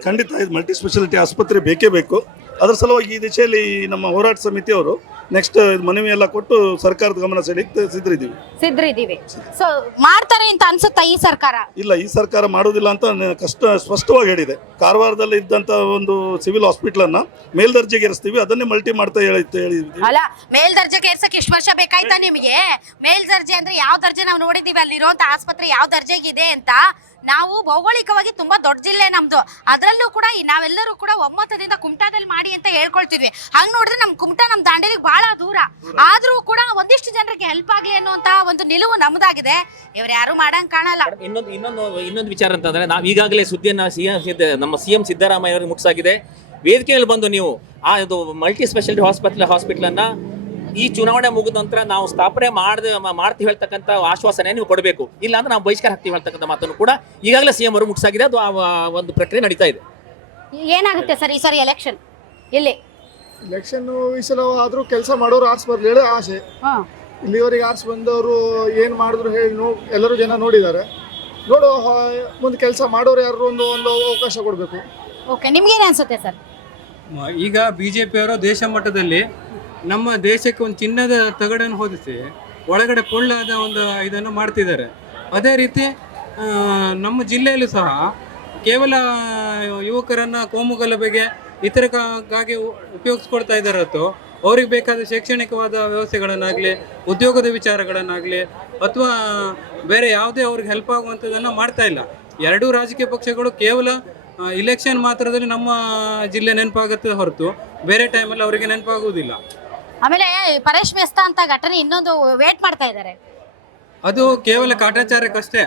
ಖಂಡಿತ ಇದು ಮಲ್ಟಿ ಸ್ಪೆಷಾಲಿಟಿ ಆಸ್ಪತ್ರೆ ಬೇಕೇ ಬೇಕು. ಅದರ ಸಲುವಾಗಿ ಈ ದಿಶೆಯಲ್ಲಿ ನಮ್ಮ ಹೋರಾಟ ಸಮಿತಿಯವರು ನೆಕ್ಸ್ಟ್ ಮನವಿ ಎಲ್ಲ ಕೊಟ್ಟು ಸರ್ಕಾರದ ಗಮನ ಸೆಳೆಯಕ್ಕೆ ಸಿದ್ಧರಿದ್ದೀವಿ. ಸೊ ಮಾಡ್ತಾರೆ ಅಂತ ಅನ್ಸುತ್ತಾ ಈ ಸರ್ಕಾರ? ಇಲ್ಲ, ಈ ಸರ್ಕಾರ ಮಾಡೋದಿಲ್ಲ ಅಂತ ಸ್ಪಷ್ಟವಾಗಿ ಹೇಳಿದೆ. ಕಾರವಾರದಲ್ಲಿ ಇದ್ದಂತ ಒಂದು ಸಿವಿಲ್ ಹಾಸ್ಪಿಟಲ್ ಅನ್ನ ಮೇಲ್ದರ್ಜೆಗೆ ಏರಿಸ್ತೀವಿ, ಅದನ್ನೇ ಮಲ್ಟಿ ಮಾಡ್ತಾ ಹೇಳಿದ್ವಿ. ಅಲ್ಲ, ಮೇಲ್ದರ್ಜೆಗೆ ಏರ್ಸಕ್ಕೆ ಇಷ್ಟು ವರ್ಷ ಬೇಕಾಯ್ತಾ ನಿಮಗೆ? ಮೇಲ್ದರ್ಜೆ ಅಂದ್ರೆ ಯಾವ ದರ್ಜೆ ನಾವು ನೋಡಿದೀವಿ, ಅಲ್ಲಿರುವಂತ ಆಸ್ಪತ್ರೆ ಯಾವ ದರ್ಜೆಗಿದೆ ಅಂತ. ನಾವು ಭೌಗೋಳಿಕವಾಗಿ ತುಂಬಾ ದೊಡ್ಡ ಜಿಲ್ಲೆ ನಮ್ದು, ಅದರಲ್ಲೂ ಕೂಡ ನಾವೆಲ್ಲರೂ ಕೂಡ ಒಮ್ಮತದಿಂದ ಕುಮಟಾದಲ್ಲಿ ಮಾಡಿ ಅಂತ ಹೇಳ್ಕೊಳ್ತಿದ್ವಿ. ಹಂಗ್ ನೋಡಿದ್ರೆ ನಮ್ ಕುಮಟಾ ನಮ್ ದಾಂಡೇಲಿಗೆ ಬಹಳ ದೂರ. ಆದ್ರೂ ಕೂಡ ಒಂದಿಷ್ಟು ಜನರಿಗೆ ಹೆಲ್ಪ್ ಆಗ್ಲಿ ಅನ್ನುವಂತ ಒಂದು ನಿಲುವು ನಮ್ದಾಗಿದೆ. ಇವ್ರು ಯಾರು ಮಾಡಂಗ್ ಕಾಣಲ್ಲ. ಇನ್ನೊಂದು ವಿಚಾರ ಅಂತಂದ್ರೆ, ನಾವು ಈಗಾಗಲೇ ಸುದ್ದಿಯನ್ನ ನಮ್ಮ ಸಿಎಂ ಸಿದ್ದರಾಮಯ್ಯ ಅವರಿಗೆ ಮುಟ್ಸಾಗಿದೆ. ವೇದಿಕೆಯಲ್ಲಿ ಬಂದು ನೀವು ಇದು ಮಲ್ಟಿ ಸ್ಪೆಷಾಲಿಟಿ ಹಾಸ್ಪಿಟಲ್ ಅನ್ನ ಈ ಚುನಾವಣೆ ಮುಗಿದ ನಂತರ ನಾವು ಸ್ಥಾಪನೆ ಮಾಡ್ತೀವಿ ಹೇಳ್ತಕ್ಕಂಥ ಆಶ್ವಾಸನೆ ನೀವು ಕೊಡಬೇಕು, ಇಲ್ಲ ಅಂದ್ರೆ ನಾವು ಬಹಿಷ್ಕಾರ ಹಾಕ್ತೀವಿ ಹೇಳ್ತಕ್ಕಂಥ ಮಾತನ್ನು ಕೂಡ ಈಗಾಗಲೇ ಸಿಎಂ ಅವರು ಮುಟ್ಸಾಗಿದೆ. ಅದು ಒಂದು ಪ್ರಕ್ರಿಯೆ ನಡೀತಾ ಇದೆ. ಏನಾಗುತ್ತೆ ಸರ್ ಈ ಸಾರಿ ಎಲೆಕ್ಷನ್? ಎಲೆಕ್ಷನ್ ಈ ಸಲ ಆದ್ರೂ ಕೆಲಸ ಮಾಡೋರು ಆರ್ಸ್ ಬರ್ಲಿ ಹೇಳಿ ಆಸೆ. ಇಲ್ಲಿವರೆಗೆ ಆರ್ಸ್ ಬಂದವರು ಏನು ಮಾಡಿದ್ರು ಹೇಳಿ ಎಲ್ಲರೂ ಜನ ನೋಡಿದ್ದಾರೆ. ನೋಡು, ಮುಂದೆ ಕೆಲಸ ಮಾಡೋರು ಯಾರು ಒಂದು ಅವಕಾಶ ಕೊಡಬೇಕು. ಓಕೆ, ನಿಮ್ಗೇನು ಅನ್ಸುತ್ತೆ ಸರ್? ಈಗ ಬಿಜೆಪಿಯವರು ದೇಶ ಮಟ್ಟದಲ್ಲಿ ನಮ್ಮ ದೇಶಕ್ಕೆ ಒಂದು ಚಿನ್ನದ ತಗಡನ್ನು ಹೊದಿಸಿ ಒಳಗಡೆ ಕೊಳ್ಳಾದ ಒಂದು ಇದನ್ನು ಮಾಡ್ತಿದ್ದಾರೆ. ಅದೇ ರೀತಿ ನಮ್ಮ ಜಿಲ್ಲೆಯಲ್ಲೂ ಸಹ ಕೇವಲ ಯುವಕರನ್ನು ಕೋಮುಗಲಭೆಗೆ ಇತರಕ್ಕಾಗಿ ಉಪಯೋಗಿಸ್ಕೊಳ್ತಾ ಇದ್ದಾರೆ ಹೊರತು ಅವ್ರಿಗೆ ಬೇಕಾದ ಶೈಕ್ಷಣಿಕವಾದ ವ್ಯವಸ್ಥೆಗಳನ್ನಾಗಲಿ, ಉದ್ಯೋಗದ ವಿಚಾರಗಳನ್ನಾಗಲಿ, ಅಥವಾ ಬೇರೆ ಯಾವುದೇ ಅವ್ರಿಗೆ ಹೆಲ್ಪ್ ಆಗುವಂಥದ್ದನ್ನು ಮಾಡ್ತಾ ಇಲ್ಲ. ಎರಡೂ ರಾಜಕೀಯ ಪಕ್ಷಗಳು ಕೇವಲ ಇಲೆಕ್ಷನ್ ಮಾತ್ರದಲ್ಲಿ ನಮ್ಮ ಜಿಲ್ಲೆ ನೆನಪಾಗುತ್ತೆ ಹೊರತು ಬೇರೆ ಟೈಮಲ್ಲಿ ಅವರಿಗೆ ನೆನಪಾಗುವುದಿಲ್ಲ. ಆಮೇಲೆ ಪರೇಶ್ ಮೆಸ್ತಾ ಅಂತ ಘಟನೆ ಇನ್ನೊಂದು ವೇಟ್ ಮಾಡ್ತಾ ಇದ್ದಾರೆ. ಅದು ಕೇವಲ ಕಾಟಾಚಾರಕ್ಕಷ್ಟೇ,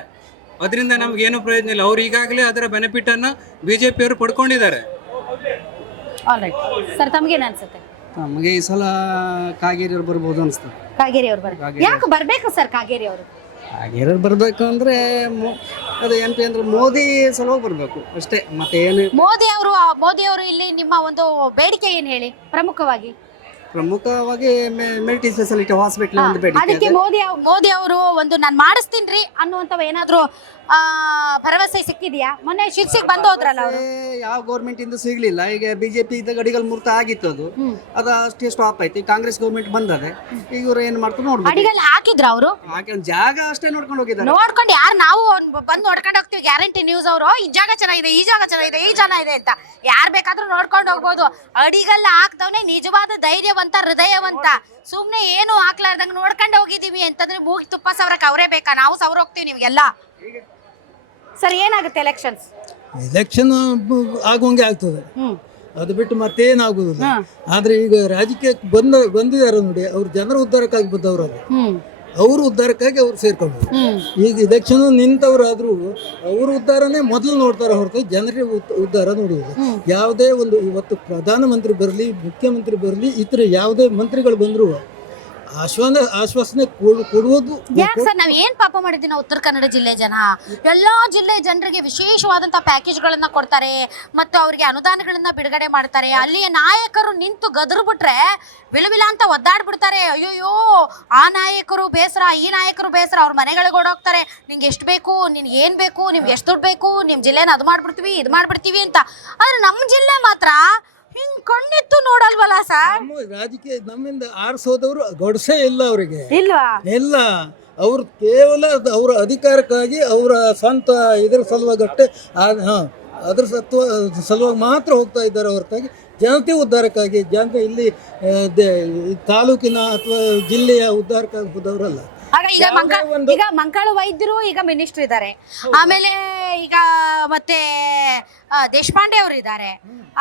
ಅದರಿಂದ ನಮ್ಗೆ ಏನು ಪ್ರಯೋಜನ ಇಲ್ಲ. ಅವ್ರು ಈಗಾಗಲೇ ಅದರ ಬೆನಿಫಿಟ್ ಅನ್ನ ಬಿಜೆಪಿಯವರು ಪಡ್ಕೊಂಡಿದ್ದಾರೆ. ಸರ್, ತಮ್ಗೇನು ಅನ್ಸುತ್ತೆ? ನಮಗೆ ಈ ಸಲ ಕಾಗೇರಿ ಅವ್ರು ಬರ್ಬೋದು ಅನಿಸ್ತದೆ. ಕಾಗೇರಿ ಅವರು ಯಾಕೆ ಬರ್ಬೇಕು ಸರ್? ಕಾಗೇರಿ ಅವರು ಬರ್ಬೇಕು ಅಂದ್ರೆ ಅದು MP ಅಂದ್ರೆ ಮೋದಿ ಸಲುವಾಗಿ ಬರ್ಬೇಕು ಅಷ್ಟೇ, ಮತ್ತೆ ಏನು. ಮೋದಿ ಅವರು ಇಲ್ಲಿ ನಿಮ್ಮ ಒಂದು ಬೇಡಿಕೆ ಏನು ಹೇಳಿ? ಪ್ರಮುಖವಾಗಿ ಮಲ್ಟಿ ಸ್ಪೆಷಾಲಿಟಿ ಹಾಸ್ಪಿಟಲ್ ಒಂದು ಬೇಡಿಕೆ. ಅದಕ್ಕೆ ಮೋದಿ ಅವರು ಒಂದು ನಾನು ಮಾಡಿಸ್ತೀನಿ ಅನ್ನುವಂಥವು ಏನಾದರೂ ಭರವಸೆ ಸಿಕ್ಕಿದ್ಯಾ? ಮೊನ್ನೆ ಶಿರ್ಸಿಗೆ ಬಂದು ಹೋದ್ರಲ್ಲ ಅವರು. ಯಾವ ಗೌರ್ಮೆಂಟ್ ಇಂದ ಸಿಗ್ಲಿಲ್ಲ. ಈಗ ಬಿಜೆಪಿ ಇದ್ದ ಗಡಿಗಳು ಮುರ್ತ ಆಗಿತ್ತು, ಅದು ಅಷ್ಟೇ ಸ್ಟಾಪ್ ಆಯ್ತು. ಕಾಂಗ್ರೆಸ್ ಗೌರ್ಮೆಂಟ್ ಬಂದದೆ, ಈಗ ಇವ್ರು ಏನ್ ಮಾಡ್ತಾರೆ ನೋಡ್ಬೋದು. ಅಡಿಗೆಲ್ಲ ಹಾಕಿದ್ರ ಅವರು? ಜಾಗ ಅಷ್ಟೇ ನೋಡ್ಕೊಂಡು ಹೋಗಿದ್ದಾರೆ. ನೋಡ್ಕೊಂಡು ಯಾರು ನಾವು ಬಂದು ನೋಡ್ಕೊಂಡು ಹೋಗ್ತೀವಿ. ಗ್ಯಾರಂಟಿ ನ್ಯೂಸ್ ಅವರು ಈ ಜಾಗ ಚೆನ್ನಾಗಿದೆ, ಈ ಜಾಗ ಚೆನ್ನಾಗಿದೆ, ಈ ಚೆನ್ನಾಗಿದೆ ಅಂತ ಯಾರು ಬೇಕಾದ್ರೂ ನೋಡ್ಕೊಂಡು ಹೋಗ್ಬೋದು. ಅಡಿಗೆಲ್ಲ ಹಾಕ್ದವನೇ ನಿಜವಾದ ಧೈರ್ಯವಂತ, ಹೃದಯವಂತ. ಸುಮ್ನೆ ಏನು ಹಾಕ್ಲಾರ್ದಂಗ್ ನೋಡ್ಕೊಂಡು ಹೋಗಿದೀವಿ ಅಂತಂದ್ರೆ ಮೂಗಿ ತುಪ್ಪ ಸವರಕ್ಕೆ ಅವರೇ ಬೇಕಾ? ನಾವು ಸವರ ಹೋಗ್ತೀವಿ ನಿಮ್ಗೆಲ್ಲ. ಸರ್, ಏನಾಗುತ್ತೆ ಎಲೆಕ್ಷನ್ಸ್? ಎಲೆಕ್ಷನ್ ಆಗುವಂಗೆ ಆಗ್ತದೆ, ಅದು ಬಿಟ್ಟು ಮತ್ತೇನಾಗುದಿಲ್ಲ. ಆದ್ರೆ ಈಗ ರಾಜಕೀಯಕ್ಕೆ ಬಂದಿದ್ದಾರೆ ನೋಡಿ, ಅವ್ರು ಜನರ ಉದ್ಧಾರಕ್ಕಾಗಿ ಬಂದವರು, ಅವರು ಉದ್ಧಾರಕ್ಕಾಗಿ ಅವ್ರು ಸೇರ್ಕೊಂಡು. ಈಗ ಇಲೆಕ್ಷನ್ ನಿಂತವರಾದ್ರೂ ಅವ್ರ ಉದ್ಧಾರನೇ ಮೊದಲು ನೋಡ್ತಾರೆ ಹೊರತು ಜನರಿಗೆ ಉದ್ಧಾರ ನೋಡುವುದು. ಯಾವುದೇ ಒಂದು ಇವತ್ತು ಪ್ರಧಾನಮಂತ್ರಿ ಬರಲಿ, ಮುಖ್ಯಮಂತ್ರಿ ಬರಲಿ, ಇತರ ಯಾವುದೇ ಮಂತ್ರಿಗಳು ಬಂದ್ರು ಆಶ್ವಾಸನೆ ಕೊಡುವುದು. ಯಾಕೆ ಸರ್, ನಾವ್ ಏನ್ ಪಾಪ ಮಾಡಿದ್ವಿ ನಾವು ಉತ್ತರ ಕನ್ನಡ ಜಿಲ್ಲೆ ಜನ? ಎಲ್ಲಾ ಜಿಲ್ಲೆ ಜನರಿಗೆ ವಿಶೇಷವಾದಂತ ಪ್ಯಾಕೇಜ್ಗಳನ್ನ ಕೊಡ್ತಾರೆ ಮತ್ತು ಅವ್ರಿಗೆ ಅನುದಾನಗಳನ್ನ ಬಿಡುಗಡೆ ಮಾಡ್ತಾರೆ. ಅಲ್ಲಿಯ ನಾಯಕರು ನಿಂತು ಗದರ್ ಬಿಟ್ರೆ ವಿಳವಿಲ ಅಂತ ಒದ್ದಾಡ್ಬಿಡ್ತಾರೆ. ಅಯ್ಯೋಯ್ಯೋ, ಆ ನಾಯಕರು ಬೇಸರ, ಈ ನಾಯಕರು ಬೇಸರ. ಅವ್ರ ಮನೆಗಳಿಗೆ ಓಡೋಗ್ತಾರೆ, ನಿಂಗೆ ಎಷ್ಟು ಬೇಕು, ನಿನ್ಗೆ ಏನ್ ಬೇಕು, ನಿಮ್ಗೆ ಎಷ್ಟು ದುಡ್ಡು ಬೇಕು, ನಿಮ್ ಜಿಲ್ಲೆನ ಅದು ಮಾಡ್ಬಿಡ್ತೀವಿ, ಇದು ಮಾಡ್ಬಿಡ್ತೀವಿ ಅಂತ. ಆದ್ರೆ ನಮ್ಮ ಜಿಲ್ಲೆ ಮಾತ್ರ ಹಿಂಗ್ ಕಣ್ಣಿತ್ತು ನೋಡಲ್ವಲ್ಲ ಸರ್? ನಮ್ಮ ರಾಜಕೀಯ ನಮ್ಮಿಂದ ಆರಿಸೋದವರು ಗಡ್ಸೇ ಇಲ್ಲ, ಅವರಿಗೆ ಇಲ್ವಾ? ಇಲ್ಲ. ಅವ್ರು ಕೇವಲ ಅವರ ಅಧಿಕಾರಕ್ಕಾಗಿ, ಅವರ ಸ್ವಂತ ಇದರ ಸಲುವಾಗಷ್ಟೇ ಅದ್ರ ಸಲುವಾಗಿ ಮಾತ್ರ ಹೋಗ್ತಾ ಇದ್ದಾರೆ ಹೊರತಾಗಿ ಜನತೆ ಉದ್ಧಾರಕ್ಕಾಗಿ, ಜನತೆ ಇಲ್ಲಿ ತಾಲೂಕಿನ ಅಥವಾ ಜಿಲ್ಲೆಯ ಉದ್ಧಾರಕ್ಕಾಗಿ ಹೋದವರಲ್ಲ. ಈಗ ಮಂಕಾಳು ವೈದ್ಯರು ಈಗ ಮಿನಿಸ್ಟರ್ ಇದ್ದಾರೆ, ಆಮೇಲೆ ಈಗ ಮತ್ತೆ ದೇಶಪಾಂಡೆ ಅವರು ಇದ್ದಾರೆ,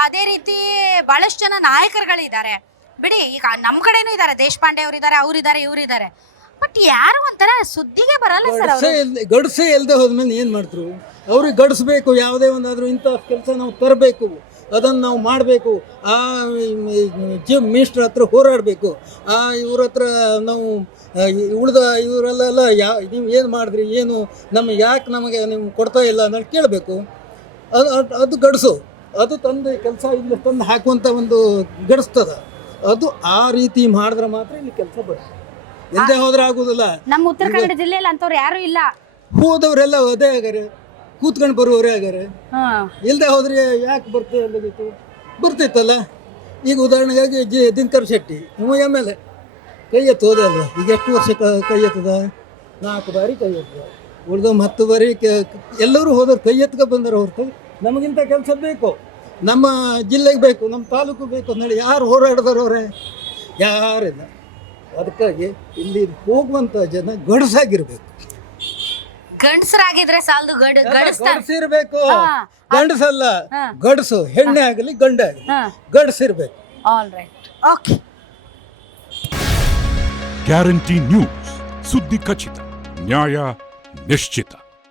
ಅದೇ ರೀತಿ ಬಹಳಷ್ಟು ಜನ ನಾಯಕರುಗಳಿದ್ದಾರೆ ಬಿಡಿ. ಈಗ ನಮ್ಮ ಕಡೆನೂ ಇದ್ದಾರೆ, ದೇಶಪಾಂಡೆ ಅವರು ಇದ್ದಾರೆ, ಅವರಿದ್ದಾರೆ, ಇವರಿದ್ದಾರೆ. ಬಟ್ ಯಾರು ಒಂಥರ ಸುದ್ದಿಗೆ ಬರಲ್ಲ ಸರ್. ಗಡ್ಸೆ ಇಲ್ಲದೆ ಹೋದ್ಮೇಲೆ ಏನ್ ಮಾಡ್ತರು? ಅವ್ರಿಗೆ ಗಡಿಸ್ಬೇಕು. ಯಾವುದೇ ಒಂದಾದ್ರೂ ಇಂಥ ಕೆಲಸ ನಾವು ತರಬೇಕು, ಅದನ್ನು ನಾವು ಮಾಡಬೇಕು. ಆ ಚೀಫ್ ಮಿನಿಸ್ಟರ್ ಹತ್ರ ಹೋರಾಡಬೇಕು. ಇವ್ರ ಹತ್ರ ನಾವು ಉಳಿದ ಇವರೆಲ್ಲ ನೀವು ಏನು ಮಾಡಿದ್ರಿ, ಏನು ನಮಗೆ ನೀವು ಕೊಡ್ತಾ ಇಲ್ಲ ಅಂತ ಕೇಳಬೇಕು. ಅದು ಗಡಿಸು. ಅದು ತಂದು ಕೆಲಸ ಇಲ್ಲಿ ತಂದು ಹಾಕುವಂಥ ಒಂದು ಗಡಿಸ್ತದ. ಅದು ಆ ರೀತಿ ಮಾಡಿದ್ರೆ ಮಾತ್ರ ಇಲ್ಲಿ ಕೆಲಸ ಬರುತ್ತೆ. ಎಲ್ಲೇ ಹೋದ್ರೆ ಆಗುದಿಲ್ಲ. ನಮ್ಮ ಉತ್ತರ ಕನ್ನಡ ಜಿಲ್ಲೆಯಲ್ಲಿ ಅಂತವ್ರು ಯಾರು ಇಲ್ಲ. ಹೋದವರೆಲ್ಲ ಅದೇ ಆಗ್ಯಾರೆ, ಕೂತ್ಕೊಂಡು ಬರುವವರೇ ಆಗ್ಯಾರೆ. ಇಲ್ಲದೆ ಹೋದ್ರೆ ಯಾಕೆ ಬರ್ತಿತ್ತಲ್ಲ. ಈಗ ಉದಾಹರಣೆಗಾಗಿ ದಿನಕರ್ ಶೆಟ್ಟಿ MLA ಕೈ ಎತ್ತೋದೆ ಅಲ್ವ? ಈಗ ಎಷ್ಟು ವರ್ಷ ಕೈ ಎತ್ತದ? 4 ಬಾರಿ ಕೈ ಎತ್ತದ. ಉಳಿದ 10 ಬಾರಿ ಎಲ್ಲರೂ ಹೋದವ್ರು ಕೈ ಎತ್ಕ ಬಂದರು ಹೊರತು ನಮಗಿಂತ ಕೆಲಸ ಬೇಕು, ನಮ್ಮ ಜಿಲ್ಲೆಗೆ ಬೇಕು, ನಮ್ಮ ತಾಲೂಕು ಬೇಕು ನೋಡಿ ಯಾರು ಹೋರಾಡಿದವ್ರವ್ರೆ? ಯಾರಿಲ್ಲ. ಅದಕ್ಕಾಗಿ ಇಲ್ಲಿ ಹೋಗುವಂಥ ಜನ ಗಂಡಸಾಗಿರ್ಬೇಕು. ಗಂಡಸರಾಗಿದ್ರೆ ಸಾಲದು, ಗಂಡಸಿರ್ಬೇಕು. ಗಂಡಸಲ್ಲ, ಗಂಡಸು. ಹೆಣ್ಣೆ ಆಗಲಿ ಗಂಡ ಆಗಲಿ ಗಂಡಸಿರ್ಬೇಕು. All right, okay. Guarantee news, ಸುದ್ದಿ ಖಚಿತ, ನ್ಯಾಯ ನಿಶ್ಚಿತ.